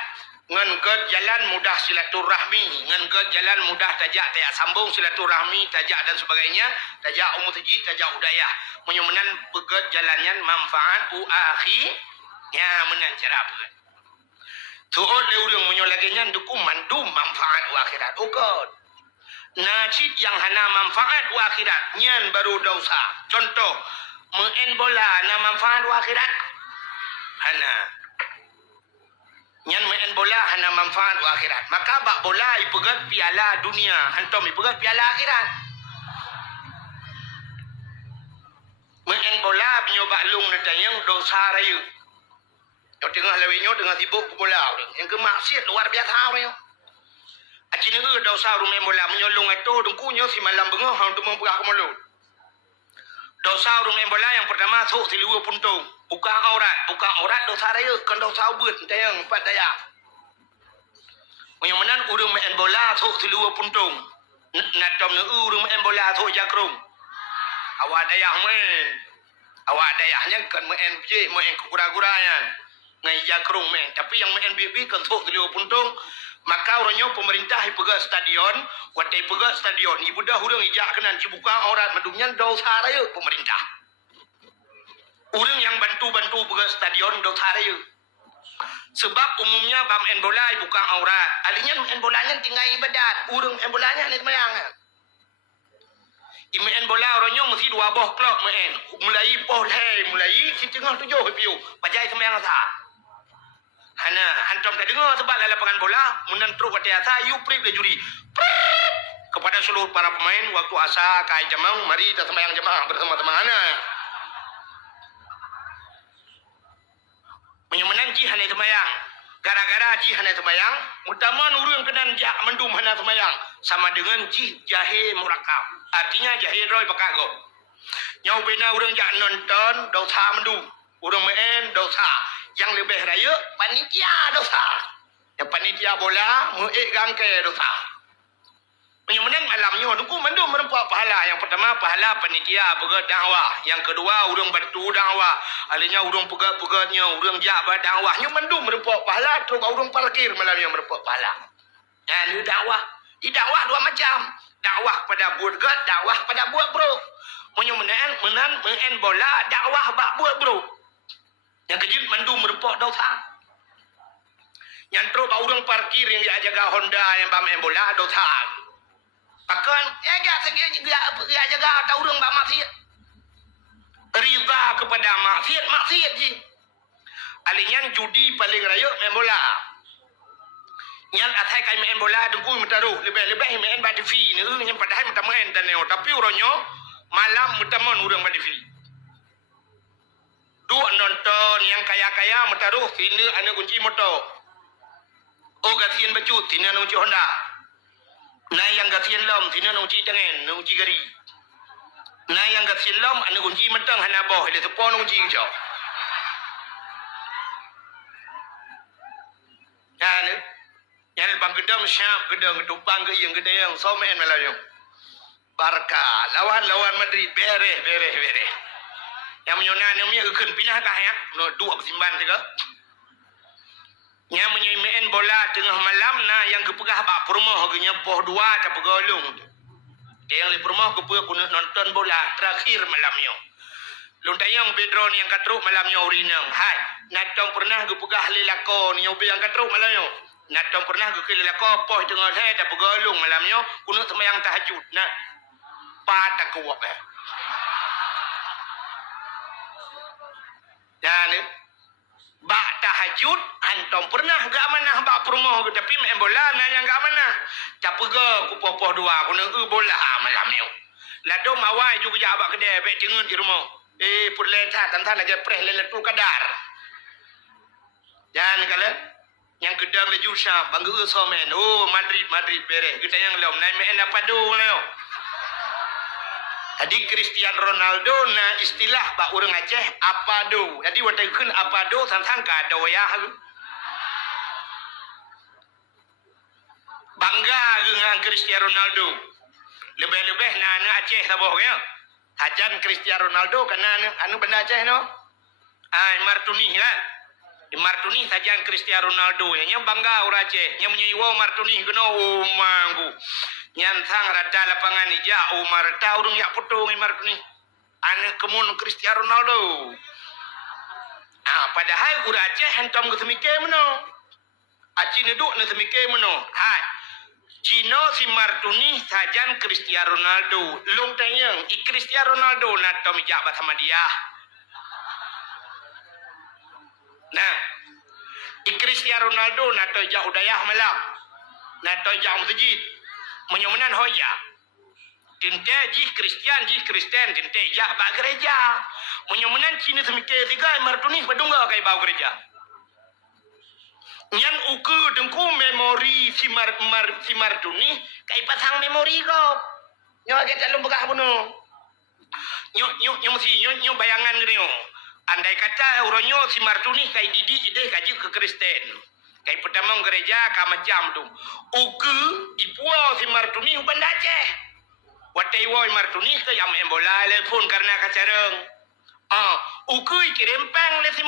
Ngan ke jalan mudah silaturahmi, ngan ke jalan mudah tajak sambung silaturahmi, tajak dan sebagainya, tajak umur taji, tajak udayah. Menyumenan pegat jalannya manfaat akhi, ya menan cara pegat. Tuol leurang menyolaginya dukung mandum manfaat akhirat. Ukot. Najib yang hana manfaat akhirat, nyan baru dosa. Contoh, main bola na manfaat akhirat. Hana. Yang main bola hana manfaat akhirat. Maka bak bola ipegat piala dunia, hantom ipegat piala akhirat. Main bola menyoba lung netayang dosa raya. Yang tengah lewinyo dengan sibuk ke bola. Yang kemaksiat luar biasa raya. Acina ke dosa rumah bola menyolong itu dengkunya si malam bengah hang tu membuka kemulut. Dosa rumah bola yang pertama sok silua puntung. Buka aurat dosa raya kan dosa ubud tayang empat daya. Menyamanan urang main bola sok silua puntung. Natom ne urang main bola sok jakrung. Awak dayah main. Awak dayahnya kan main je main kura-kuranya. ngai jakrung men tapi yang NBB kan tok telio puntung maka orangnya pemerintah pegak stadion watai pegak stadion ibu dah hurang ijak kenan cibuka aurat medungnya dau saraya pemerintah urang yang bantu pegak stadion dau saraya sebab umumnya bam en bola buka aurat alinya en bolanya tinggal ibadat urang en bolanya ni semayang en bola orangnya mesti dua boh klok men mulai mulai si tengah 7 piu pajai semayang sah Hana, antum dah dengar sebab dalam lapangan bola, menang truk ke asa, you prip le juri. Prip! Kepada seluruh para pemain, waktu asa, kai jamang, mari kita sembahyang jemaah bersama-sama Hana. Menyumenan ji hana sembahyang. Gara-gara ji hana sembahyang, utaman urang kenan jak mendum hana sembahyang. Sama dengan ji jahe murakab. Artinya jahe roy bakago. Nyau bina urang jak nonton, dosa mendum. Urang main, dosa. Yang lebih raya panitia dosa. Yang panitia bola gangke dosa. Menyumenan malamnya nuku mendum merempak pahala. Yang pertama pahala panitia pegat dakwah. Yang kedua urang bantu dakwah. Alanya urang pegat-pegatnya urang jabat dakwah. Nyu mendum merempak pahala terus urang parkir malamnya merempak pahala. Dan dakwah. Di dakwah dua macam. Dakwah pada buat gat, dakwah pada buat bro. Menyumenan men bola dakwah bak buat bro. Yang kejut mandu merepok dosa. Yang terus orang parkir yang dia jaga Honda yang bam bola dosa. Bahkan dia jaga tahu orang bak maksiat. Riba kepada maksiat je. Alinyan judi paling raya main bola. Yang atai kai main bola dengku mentaruh lebih main bak TV ni yang padahal mentamen dan neo tapi orangnya malam mentaman orang bak TV. Dua nonton yang kaya-kaya mentaruh sini ane kunci motor. Oh gasian baju sini ane kunci Honda. Nah yang gasian lom sini ane kunci tangan, ane kunci gari. Nah yang gasian lom ane kunci mentang hana boh, dia sepon kunci hijau. Yang bang gedang syap gedang tupang ke yang gede yang somen melayung. Barca lawan Madrid beres. Yang menyona yang punya kekun pindah kah ya? Dua persimpan juga. Yang menyemain bola tengah malam nah yang kepegah bak perumah harganya poh 2 tak pegolong. Dia yang di perumah kepegah guna nonton bola terakhir malamnya. Luntayang bedron yang katruk malamnya urinang. Hai, natong pernah kepegah lelako ni yang katruk malamnya. Natong pernah ke lelako poh tengah saya tak pegolong malamnya guna sembahyang tahajud. Nah, patah kuat Dan bak tahajud antum pernah gak manah bak perumah tapi main bola nanya gak manah. Tak pega ku popoh 2 guna bola malam ni. Lado mawai juga jak bak kedai bek cengun di rumah. Put leta tantan lagi preh leletu kadar. Dan kala yang gedang leju syah bangga somen. Oh Madrid beres. Kita yang lom naik main apa do leo. Tadi Cristiano Ronaldo na istilah bak orang Aceh apa do. Jadi waktu kun apa do tantang kado ya. Bangga dengan Cristiano Ronaldo. Lebih-lebih na Aceh saboh ya. Hajan Cristiano Ronaldo karena anu benda Aceh no. Martuni kan. Martuni sajan Cristiano Ronaldo yang bangga orang Aceh. Yang menyiwa Martuni kena manggu. Nyantang rada lapangan ija Umar taurung yak potong Umar ni anak kemun Cristiano Ronaldo. Padahal guru Aceh hentam ke semike meno. Aceh neduk na semike meno. Hai. Cino si Martuni sajan Cristiano Ronaldo. Long tayang Cristiano Ronaldo na tom ija sama dia. Nah, Cristiano Ronaldo na to ija udayah malam. Na to ija masjid. Menyumenan hoya. Tinte jih Kristen tinte jak bak gereja. Menyumenan Cina semikir tiga Martuni badungga kai bau gereja. Yang uku dengku memori si Martuni kai pasang memori ko. Nyo kita lu bekah bunuh. Nyo mesti nyo bayangan gini. Andai kata uronyo si Martuni kai didik ide kaji ke Kristen. Kayak pertama gereja ka macam tu. Uku ipua si Martuni benda Aceh. Watai woi Martuni ke yang main bola telefon karena kacareng. Ukui kirim peng le si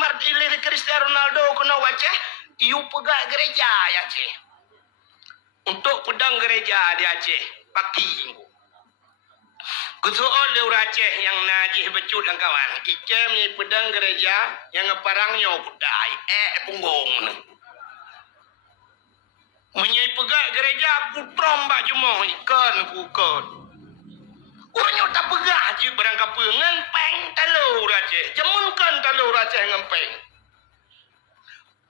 Cristiano Ronaldo kena waceh, iu pegak gereja ya Aceh. Untuk pedang gereja di Aceh, paki. Kusool le Aceh yang najih becut dan kawan. Ikem ni pedang gereja yang ngeparangnya kudai, punggung ni. Menyai pegak gereja kutrombak cuma ikan kukon. Orangnya tak pegah je barang kapa ngempeng talur Aceh. Jamunkan talur Aceh ngempeng.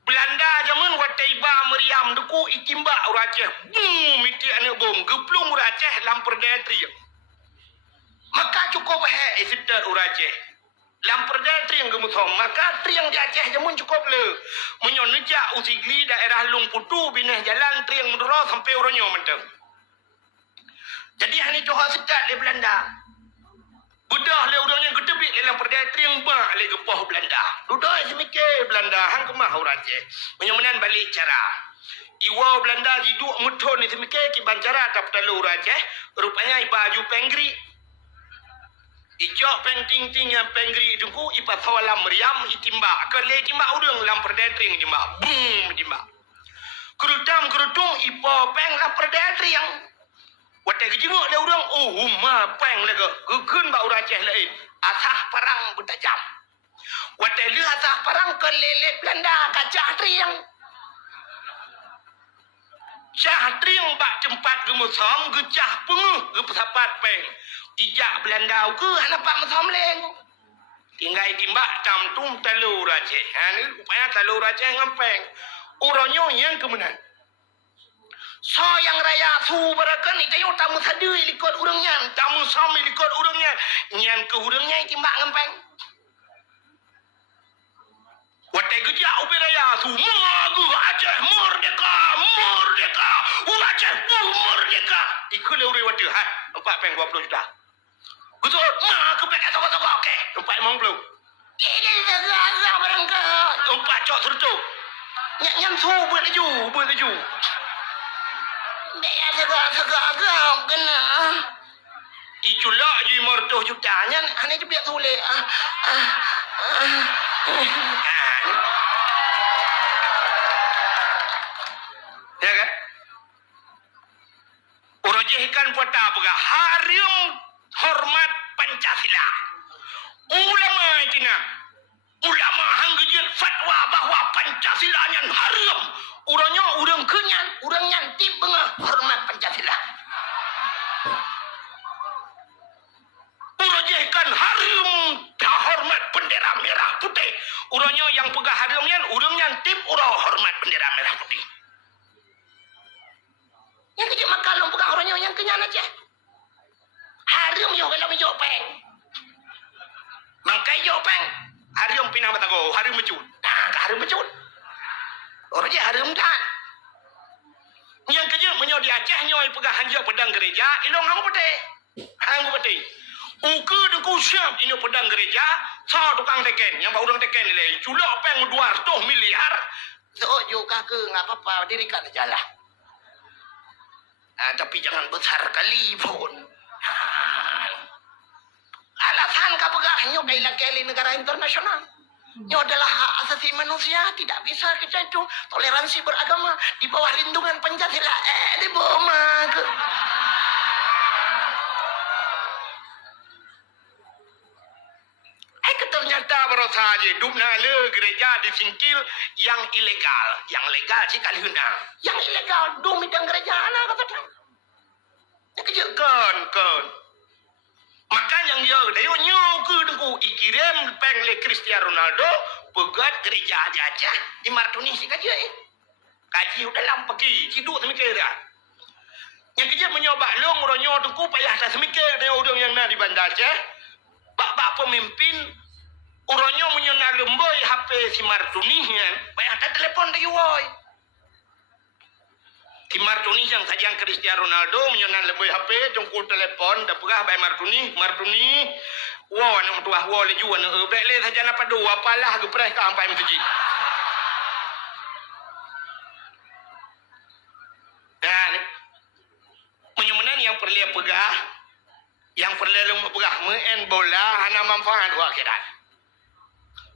Belanda jamun wataiba meriam duku itimba Aceh. Boom iti anak bom geplung Aceh lampar detri. Maka cukup isipter Aceh. Lampar detri yang gemuthom. Maka tri yang di Aceh jamun cukup le. Menyonejak usigli daerah Lung Putu bineh jalan tri yang mendorong sampai orangnya menteng. Jadi hani Tuhan sekat le Belanda. Budah le udangnya gedebik le lampar detri yang bak le gepah Belanda. Dudah semikir Belanda hang kemah Aceh. Menyomenan balik cara. Iwa Belanda jiduk muthon ni semikir kiban cara tak petalu Aceh. Rupanya baju penggri. Ijak penting-ting yang penggri dengku ipat sawalam meriam itimba. Kerle timba udang lampar detri yang timba. Boom timba. Kerutung ipa peng lampar detri yang watai kejenguk le urang peng lega gekeun ba urang Aceh lain asah perang bertajam watai le asah perang ke lele Belanda kacah triang cah triang bak tempat gemusom gecah penguh gepesapat peng ijak Belanda ke hanapak mesom leng tinggal timbak tamtum talur Aceh ni upaya talur Aceh ngempeng urangnya yang kemenang so yang raya su berakan itu yang tamu sadu ilikot urangnya tamu sam ilikot urangnya nyan ke urangnya timbak ngempeng watai geja ubi raya su magu Aceh merdeka Aceh merdeka ikut le uri wadah ha 40 juta betul kepek toko-toko oke 40 ini segala barang ke 4 cok sercuk nyam su buat laju dia segak kena. Itulah je 500 juta nya hanya je biar sulit. Ya kan? Orang jehikan puata apa? Harum hormat Pancasila. Ulama Cina. Ulama hanggejeun fatwa bahwa Pancasila nya harum. Urangnya urang kenyan, urang nyantip bengah hormat Pancasila. Urajehkan harum hormat bendera merah putih. Urangnya yang pegah harumnya, urang nyantip urang hormat bendera merah putih. Yang kecil makalong pegah urangnya yang kenyan aja. Harum yo kalau yo peng. Mangkai yo peng. Harum pinang batago, harum mecut. Nah, harum mecut. Orang je harum tak. Yang kerja menyo di Aceh nyoi pegah hanja pedang gereja, ilong hang putih. Hang putih. Uke deku siap ini pedang gereja, sa tukang teken, yang bau urang teken ni culok peng 200 miliar. So juga ke ngap apa dirikan sajalah. Tapi jangan besar kali pun. Alasan ka pegah nyo kay lakeli negara internasional. Ini adalah hak asasi manusia, tidak bisa kita itu toleransi beragama di bawah lindungan Pancasila. Di bawah ternyata baru saja dubna le gereja disingkil yang ilegal, yang legal sih kali huna, yang ilegal dumi dan gereja anak kata dia. Yang kejekan kan. Maka yang dia dia nyoku dengku ikirim peng le Cristiano Ronaldo pegat gereja aja di Martuni si kaji kaji udah lam pergi ciduk semikir dah yang kerja menyoba long ronyo dengku payah tak semikir dia udang yang na di bandar je bak pemimpin uronyo menyona lemboy HP si Martuni payah tak telepon dia woi si Martuni yang sajang Cristiano Ronaldo menyonan lebih HP jongkul telepon dah pegah bay Martuni wow nak tuah wow le juan brek le saja apa do apalah ke pres ka ampai mesti dan menyonan yang perlu pegah yang perlu pegah main bola hana manfaat wa akhirat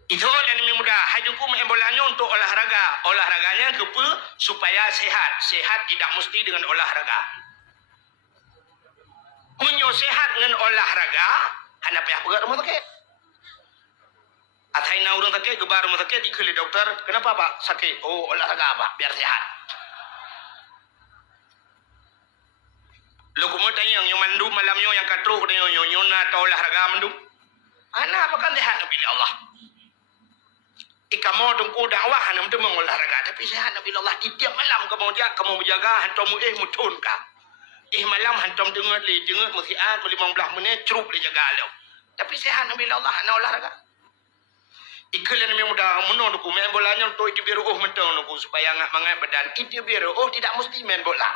Itu yang mudah. Hai jumpa embolanya untuk olahraga. Olahraganya kepa supaya sehat. Sehat tidak mesti dengan olahraga. Menyo sehat dengan olahraga, hana payah pegat rumah sakit. Atai na urang sakit, gebar rumah sakit, dikeli dokter. Kenapa Pak sakit? Oh, olahraga Pak, biar sehat. Lo kumut tanya yang mandu malamnya yang katruk dengan nyonya atau olahraga mandu. Ana apa kan sehat Nabi Allah. Kamu tunggu dakwah hana mesti mengolahraga tapi sehat Nabi Allah. Tiap malam kamu menjaga hantamu mutun ka. Malam hantam dengar le dengar mesti 15 menit cerup le jaga lo. Tapi sehat Nabi Allah hana olahraga. Iklan yang mudah menurut aku main bolanya untuk itu biar mentang aku supaya ngak mangat badan itu biar tidak mesti main bola.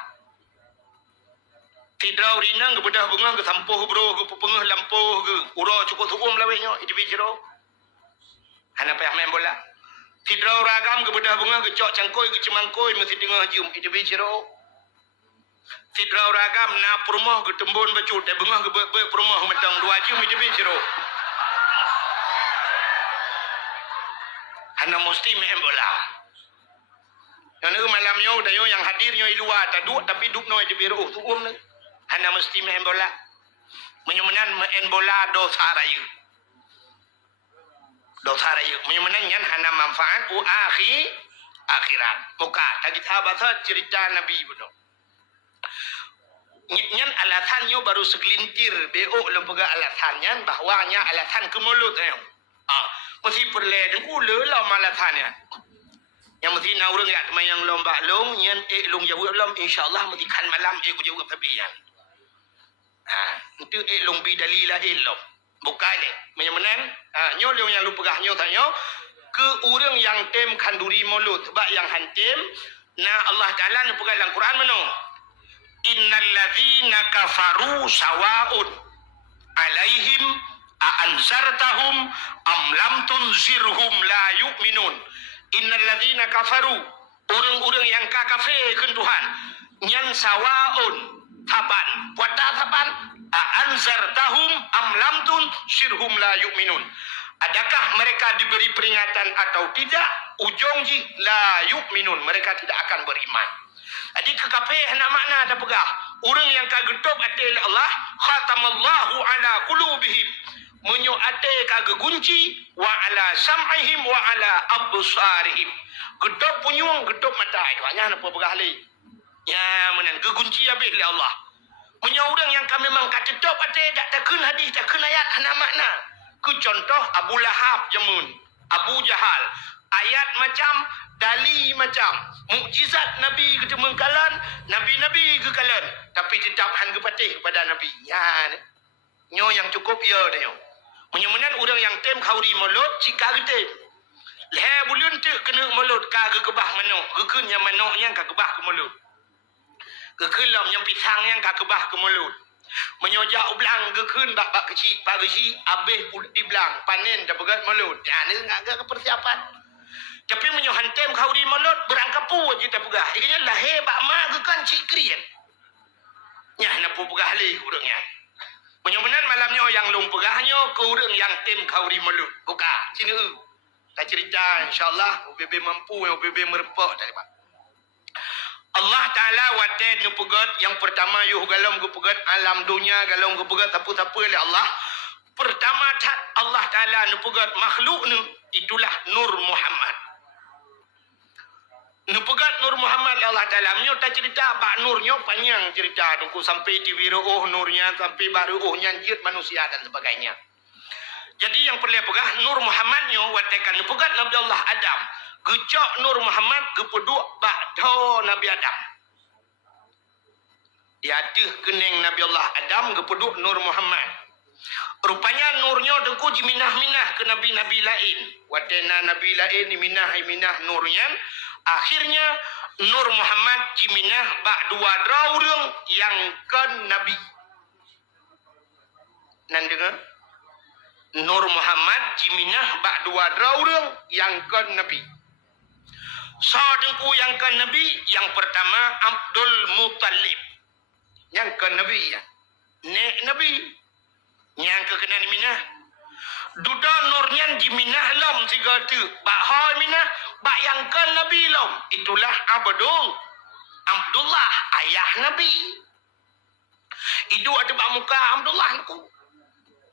Tidak rinang ke bedah bunga ke sampuh bro ke pengah lampuh ke ura cukup suum lawenya itu biar hana payah main bola. Tidak ragam ke bedah bunga ke cok cangkoi ke cemangkoi mesti tengah jum itu biar tidak ragam na perumah ke tembun bacut bunga ke perumah mentang 2 jum itu biar hana mesti main bola. Yang malamnya udah yang hadirnya di luar taduk tapi duk noi di biru tu ni. Hana mesti main bola. Menyumenan main bola dosa raya. Dosa raya. Menyumenan yang hana manfaat akhirat. Muka tadi sahabat cerita Nabi betul. Nyan alasannya baru segelintir beo lembaga alasannya bahwanya alasan kemulut mesti perle dengku lelah malasannya yang mesti na urang yak mayang lomba long nyan long jawab lom insyaallah mesti kan malam ku jawab tabian itu long bi dalila ilom bukan menyemenan nyolong yang lupa gahnya tanya ke urang yang tem kanduri mulut sebab yang hantem na Allah Taala lupa dalam Quran mano innal ladzina kafaru sawaun alaihim a'anzartahum am lam tunzirhum la yu'minun. Innal ladzina kafaru orang-orang yang kafir Tuhan nyan sawaun taban puata taban a'anzartahum am lam tunzirhum la yu'minun. Adakah mereka diberi peringatan atau tidak? Ujung ji la yu'minun, mereka tidak akan beriman. Jadi kekafir nak makna ada pegah. Orang yang kagetup ati Allah khatamallahu ala qulubihim menyo ate kage kunci wa ala sam'ihim wa ala absarihim. Getup punyung getup mata itu hanya apa pegah li. Ya menan kekunci habis oleh Allah. Menyo orang yang kami memang kagetup ate dak takun hadis takun ayat hana makna. Ku contoh Abu Lahab jamun, Abu Jahal. Ayat macam dali macam mukjizat Nabi ke mengkalan, Nabi-Nabi ke kalan, tapi tetap han ke patih kepada Nabi. Ya, nyo yang cukup ya dia. Menyemenan orang yang tem khauri mulut cika gede. Leh bulun tu kena mulut ka ke kebah manok, gekun yang manok yang ka kebah ke mulut. Gekelam yang pisang yang ka kebah ke mulut. Menyojak ublang gekun bak kecil, bak kecil habis di belang panen dah begat mulut. Ya ni ngak ke persiapan. Tapi menyohantem kau di mulut berangkapu je tak pegah. Ikanya lahir bak ma gekan cikrian. Nyah nak pegah li urangnya. Menyomenan malamnya yang lung pegahnya ke urang yang tem kau di mulut. Buka sini tak cerita insyaallah UBB mampu UBB merepok tadi Pak. Allah Taala wate nu pegat yang pertama yuh galom gu pegat alam dunia galom gu pegat tapu-tapu oleh Allah. Pertama Allah Taala nu pegat makhluk nu itulah Nur Muhammad. Nu pegat Nur Muhammad Allah Taala menyo ta cerita bak nurnya panjang cerita tunggu sampai di biru nurnya sampai baru nyanjit manusia dan sebagainya. Jadi yang perlu pegah Nur Muhammad nyo watekan nu pegat Nabi Allah Adam. Gecok Nur Muhammad kepeduk bakdo Nabi Adam. Dia tuh kening Nabi Allah Adam kepeduk Nur Muhammad. Rupanya nurnya dengku jiminah-minah ke nabi-nabi lain. Watena nabi lain minah nurnya. Akhirnya Nur Muhammad jiminah bak dua draurung yang ke nabi. Nan dengar? Nur Muhammad jiminah bak dua draurung yang ke nabi. So dengku yang ke Nabi, yang pertama Abdul Muttalib. Yang ke Nabi ya. Nek Nabi. Yang ke kena minah. Duda nurnya jiminah lam tiga tu. Bak hoi minah, bak yangkan Nabi lam. Itulah Abdullah, ayah Nabi. Idu ada bak muka Abdullah ku.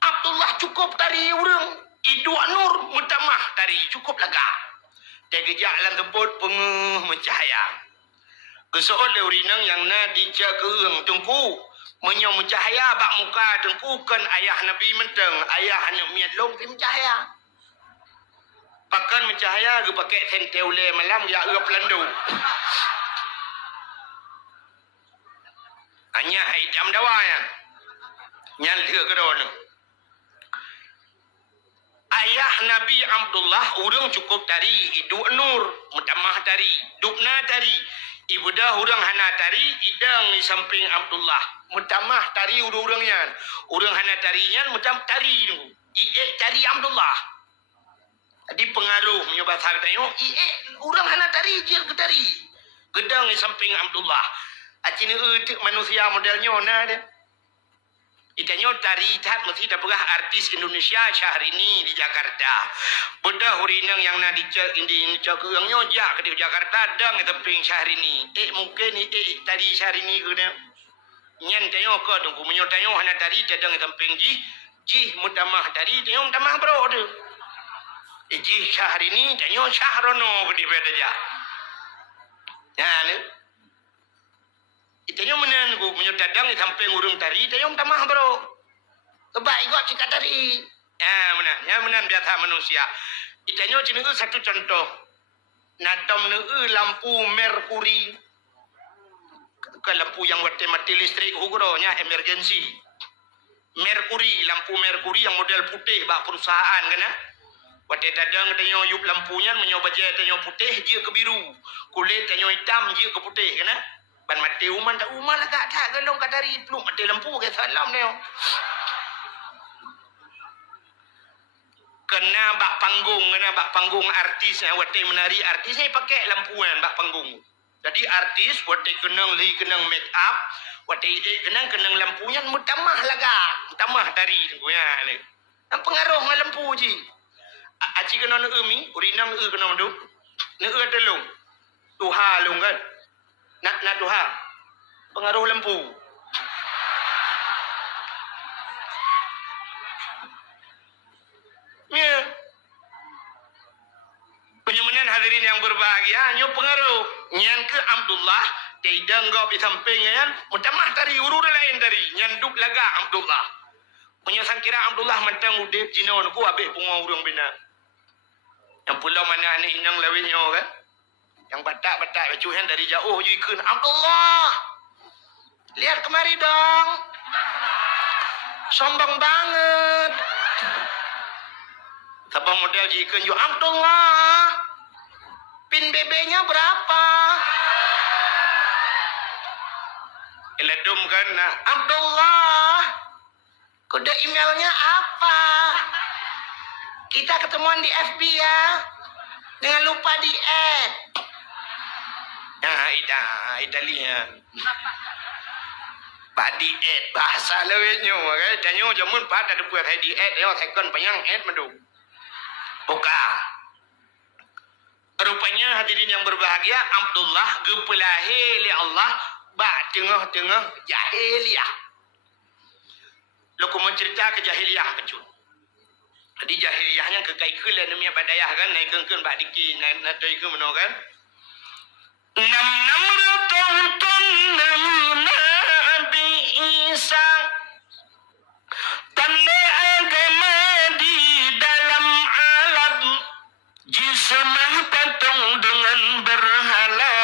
Abdullah cukup dari urang. Idu nur mutamah dari cukup lega. Dia gejak lan tebut pengeh mencahaya. Kesoal leurinang yang na dijak keung tengku. Menyo mencahaya bak muka tengku kan ayah Nabi menteng. Ayah anak miat long pi mencahaya. Pakan mencahaya ke pakai senteule malam ya uap landu. Hanya hitam dawa ya. Nyal dia kedona. Ayah Nabi Abdullah urang cukup dari idu nur mutamah dari dupna dari ibu dah urang hana dari idang di samping Abdullah mutamah dari urang-urangnya urang hana tarinya mutam tari ie tari Abdullah jadi pengaruh menyobat hartanya ie urang hana tari je tari gedang di samping Abdullah acini eutik manusia modelnya ada. Itanya tari tat mesti dah pegah artis Indonesia Syahrini di Jakarta. Benda hurinang yang nak dicek ini cak keungnya jak ke di Jakarta dang teping Syahrini. Mungkin tari Syahrini ke dia. Nyan tayo ko tunggu menyo tayo hana tari dang teping ji mutamah tari tayo mutamah bro tu. Ji Syahrini tayo Syahrono ke di beda ja. Ya ni. Itanya menan ku menyodadang sampai ngurung tari dia yang tamah bro. Kebaik kok cika tari. Ya menan biasa manusia. Itanya jenenge satu contoh. Natom neu lampu merkuri. Ke lampu yang mati listrik ukurannya emergency. Merkuri, lampu merkuri yang model putih bak perusahaan kana. Wate dadang tanyo yup lampunya menyoba je tanyo putih je ke biru. Kulit tanyo hitam je ke putih kana. Ban mati uman tak uman lah tak gelong kat dari peluk mati lampu ke salam ni. Kena bak panggung artis wate menari artis ni pakai lampuan bak panggung. Jadi artis wate kenang make up, wate kenang lampunya mutamah laga, mutamah dari tu ya ni. Nam pengaruh dengan lampu ji. Aci kena umi, urinang kena menduk. Telung. Tuha lung kan. Nak Tuha pengaruh lampu ya penyemanan hadirin yang berbahagia nyo pengaruh nyan ke Abdullah tidak ngau di sampingnya kan mutamah tari urur lain tari nyan duk laga Abdullah punya sangkira Abdullah mentang udip jinon ku habis bunga urang bina yang pulau mana anak inang lawinyo kan yang batak-batak bacuhan dari jauh yukun Abdullah lihat kemari dong sombong banget sabang model yukun yu Abdullah pin BB-nya berapa eladum kan Abdullah kode emailnya apa kita ketemuan di FB ya jangan lupa di add. Italia. Pak diet bahasa lewetnya, kan? Tanya jamun pada buat diet, dia second payang mendung. Buka. Rupanya hadirin yang berbahagia, Abdullah gepelahi li Allah bak tengah-tengah jahiliyah. Lalu mencerita ke jahiliyah kecil. Jadi jahiliyahnya kekaikulan demi badayah kan naik kengken bak diki naik itu menokan. Nam ratun Nabi Isa tanda agama di dalam alam jismah patung dengan berhala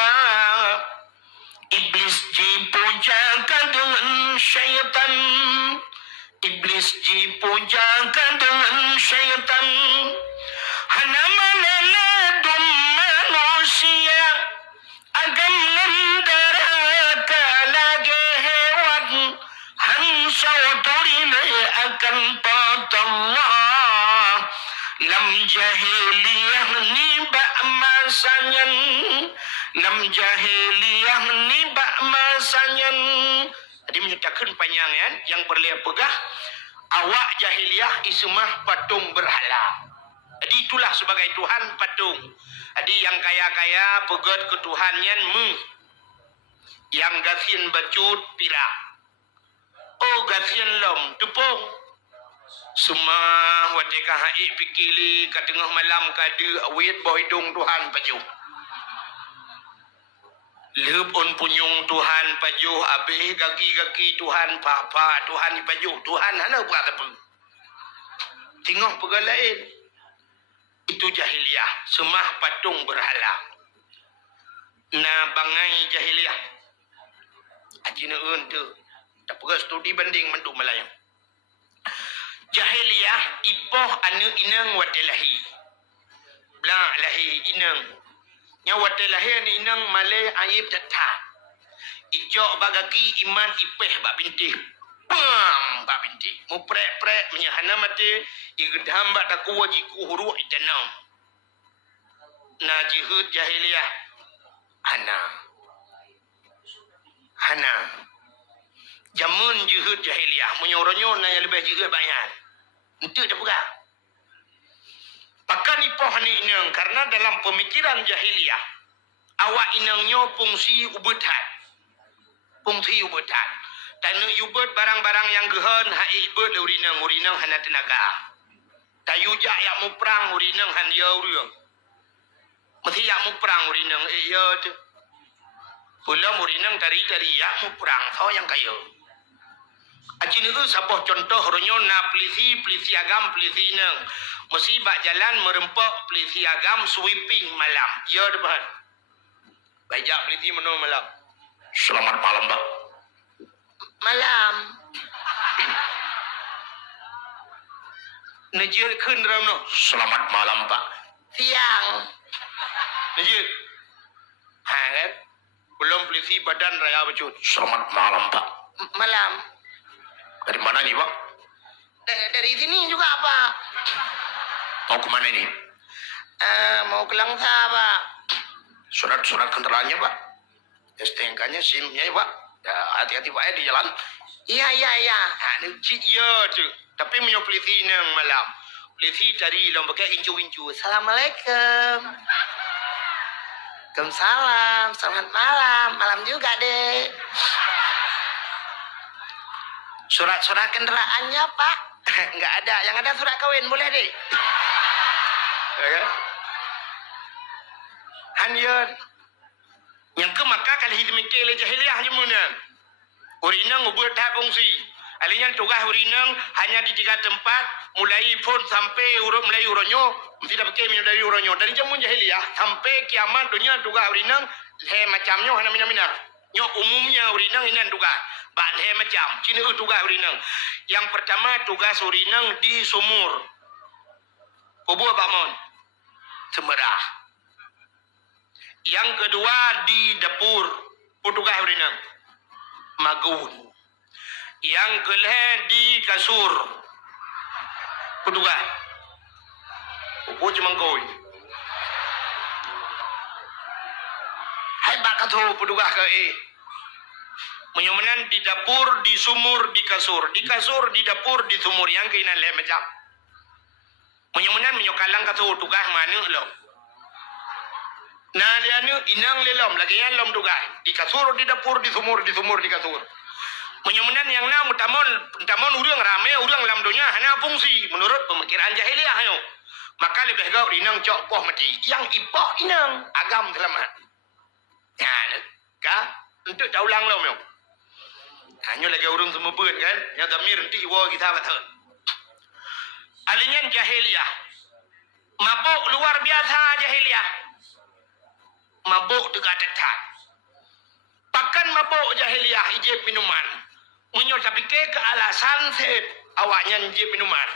iblis dipujakan dengan syaitan iblis dipujakan dengan syaitan hana maladum manusia agam menderaka lagi hewan hansau turine akan patullah lam jahiliyah ni bak masanya lam jahiliyah ni bak masanya. Jadi menyatakan panjangan yang berlihat pegah Awak jahiliyah ismah patung berhala. Jadi itulah sebagai Tuhan patung. Jadi yang kaya-kaya pegat ke Tuhannya yang gasian bacut pira. Oh gasian lom tepung. Semua wadeka hai pikili ka tengah malam kadu awit boh hidung Tuhan paju. Leup on punyung Tuhan paju abih gagi-gagi Tuhan papa Tuhan paju Tuhan hana buat apa. Tengok pegalain. Itu jahiliyah, semah patung berhala. Na bangai jahiliyah. Acina tu. Tak perlu studi banding menduk Melayu. Jahiliyah ipoh anu inang watelahi. Blang lahi inang. Nya watelahi anu inang malay ayib tetap. Ijo bagaki iman ipeh bak bintih. Pam bak bintih. Mu prek-prek menyahana mati. Igedham bak taku wajiku huruk itanam. Na jihud jahiliyah. Hana. Jamun jihud jahiliyah. Menyoronyo na yang lebih jihud banyak. Untuk dah buka. Pakan ipoh ni inang. Karena dalam pemikiran jahiliyah. Awak inangnya fungsi ubetan. Dan ubet barang-barang yang gehan. Hai ibet urinang. Urinang hana tenaga. Tayujak yak mu perang urinang han ya urang. Mesti yak mu perang urinang ya tu. Pula urinang tari-tari yak mu perang so yang kaya. Acin itu sabah contoh ronyo na pelisi agam pelisi nang. Mesti bak jalan merempak pelisi agam sweeping malam. Ya depan. Bajak pelisi meno malam. Selamat malam, Pak. Malam. Najir kun ramno. Selamat malam, Pak. Siang. Najir. Kan? Belum pelisi badan raya bacut. Selamat malam, Pak. Malam. Dari mana nih, Pak? Dari sini juga, Pak. Mau kemana ini? Mau ke Langsa, Pak. Surat kendaraannya, Pak. STNK-nya, SIM-nya, Pak. Ya, hati-hati, Pak, di jalan. Iya. Iya, tu. Tapi punya pelisi nang malam. Pelisi cari long pakai incu-incu. Assalamualaikum. Waalaikumsalam. Selamat malam. Malam juga, Dek. Surat kendaraannya, Pak. Enggak ada. Yang ada surat kawin. Boleh, Dek? Ya. Hanyar. Yang ke Makkah kali hidmikil jahiliyah jemunan. Urinang ubur tak fungsi. Alinya tugas urinang hanya di 3 tempat. Mulai pun sampai mulai uronyo. Mesti dah pakai minum dari uronyo. Dari jamun jahiliyah sampai kiamat dunia tugas urinang. Leh macamnya hana mina-mina. Nyok umumnya urinang ini tugas. Bak leh macam. Cina tugas urinang. Yang pertama tugas urinang di sumur. Kubur Pak Mon. Semerah. Yang kedua di dapur. Tugas urinang. Magun. Yang kelih di kasur. Petugas. Upo cuma kau. Hai bak kata petugas ke Menyamanan di dapur, di sumur, di kasur. Di kasur, di dapur, di sumur. Yang kena leh macam. Menyamanan menyokalang kata tugas mana lo. Nah dia ni inang lelom. Lagi yang lom tugas. Di kasur, di dapur, di sumur, di kasur. Menyamanan yang na mutamon urang rame urang lam dunia hanya fungsi menurut pemikiran jahiliyah ayo. Maka lebih gau inang cok poh mati. Yang ipoh inang agam selamat. Ya, kah? Untuk tak ulang lo meu. Hanya lagi urang semua pun kan. Yang damir nanti iwa kita betul. Alinya jahiliyah. Mabuk luar biasa jahiliyah. Mabuk tegak tetap. Pakan mabuk jahiliyah ijib minuman. Menyol tapi ke alasan set awaknya ijib minuman.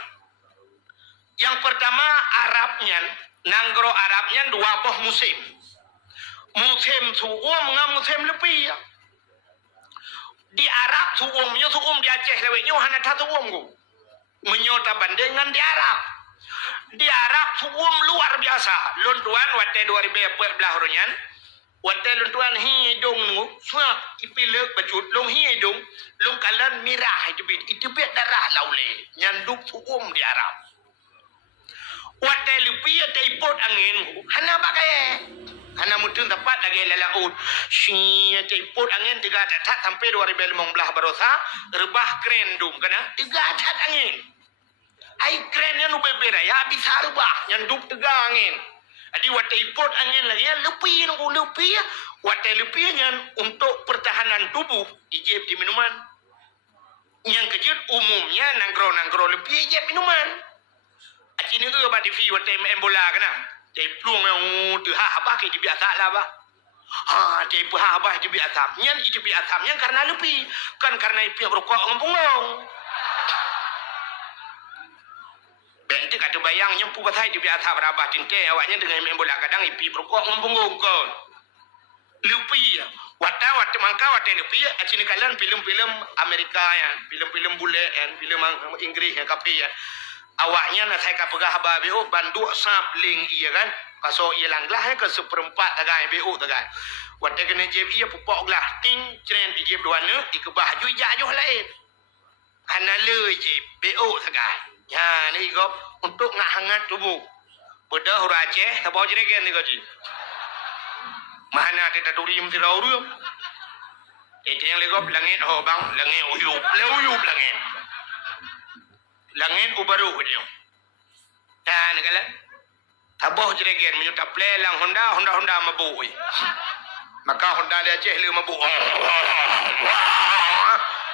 Yang pertama Arabnya, nanggro Arabnya 2 boh musim. Musim suum ngam musim lebih ya. Di Arab suumnya suum di Aceh lewetnya hanya satu suum. Menyol bandingan di Arab. Di Arab suum luar biasa. Luntuan wate 2014 runyan. Watel tuan hidung nu, suap ipilek bajut long hidung, long kalan mirah itu bit darah laule, nyanduk hukum di Arab. Watel pia teipot angin, hana pakai, hana mutun tepat lagi lelaut, si teipot angin 3 tat sampai 2015 barosa, rebah keren dum kena 3 tat angin. Ai kerennya nu bebera ya bisa rebah, nyanduk 3 angin. Adi watai pot angin lagi ya lebih nunggu lebih ya watai lebihnya untuk pertahanan tubuh ijeb di minuman. Yang kejut umumnya nanggro lebih ijeb minuman. Acini tu apa di fi watai embola kena. Jadi plung yang tu apa ke di biasa lah ba. Jadi apa di biasa. Nyan itu biasa nyan karena lebih kan karena ipi berkok ngempungong. Bente kata bayang nyempu batai di biasa berabah tinte awaknya dengan main bola kadang ipi berkok ngempungong kau. Lupi ya. Wata mangka wata lupi ya. Acini kalian film-film Amerika ya, film-film bule ya, film Inggris ya kapi ya. Awaknya nak saya kapegah BO banduk sapling iya kan. Kaso ia langlah ke 1/4 tagai BO tagai. Wata kena jeb iya pupok lah ting ceren jeb dua ne ikebah ju jajuh lain. Hana le jeb BO tagai. Ya ni gop untuk nak hangat tubuh. Bedah Aceh tak bawa jerigen ni gaji. Mana kita turim tirau rum. Itu yang legop langit ho bang, langit uyup langit. Langit ubaru dia. Dan kala taboh jerigen menyuta plelang Honda mabui. Maka Honda dia Aceh le mabuk.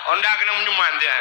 Honda kena menyuman dia.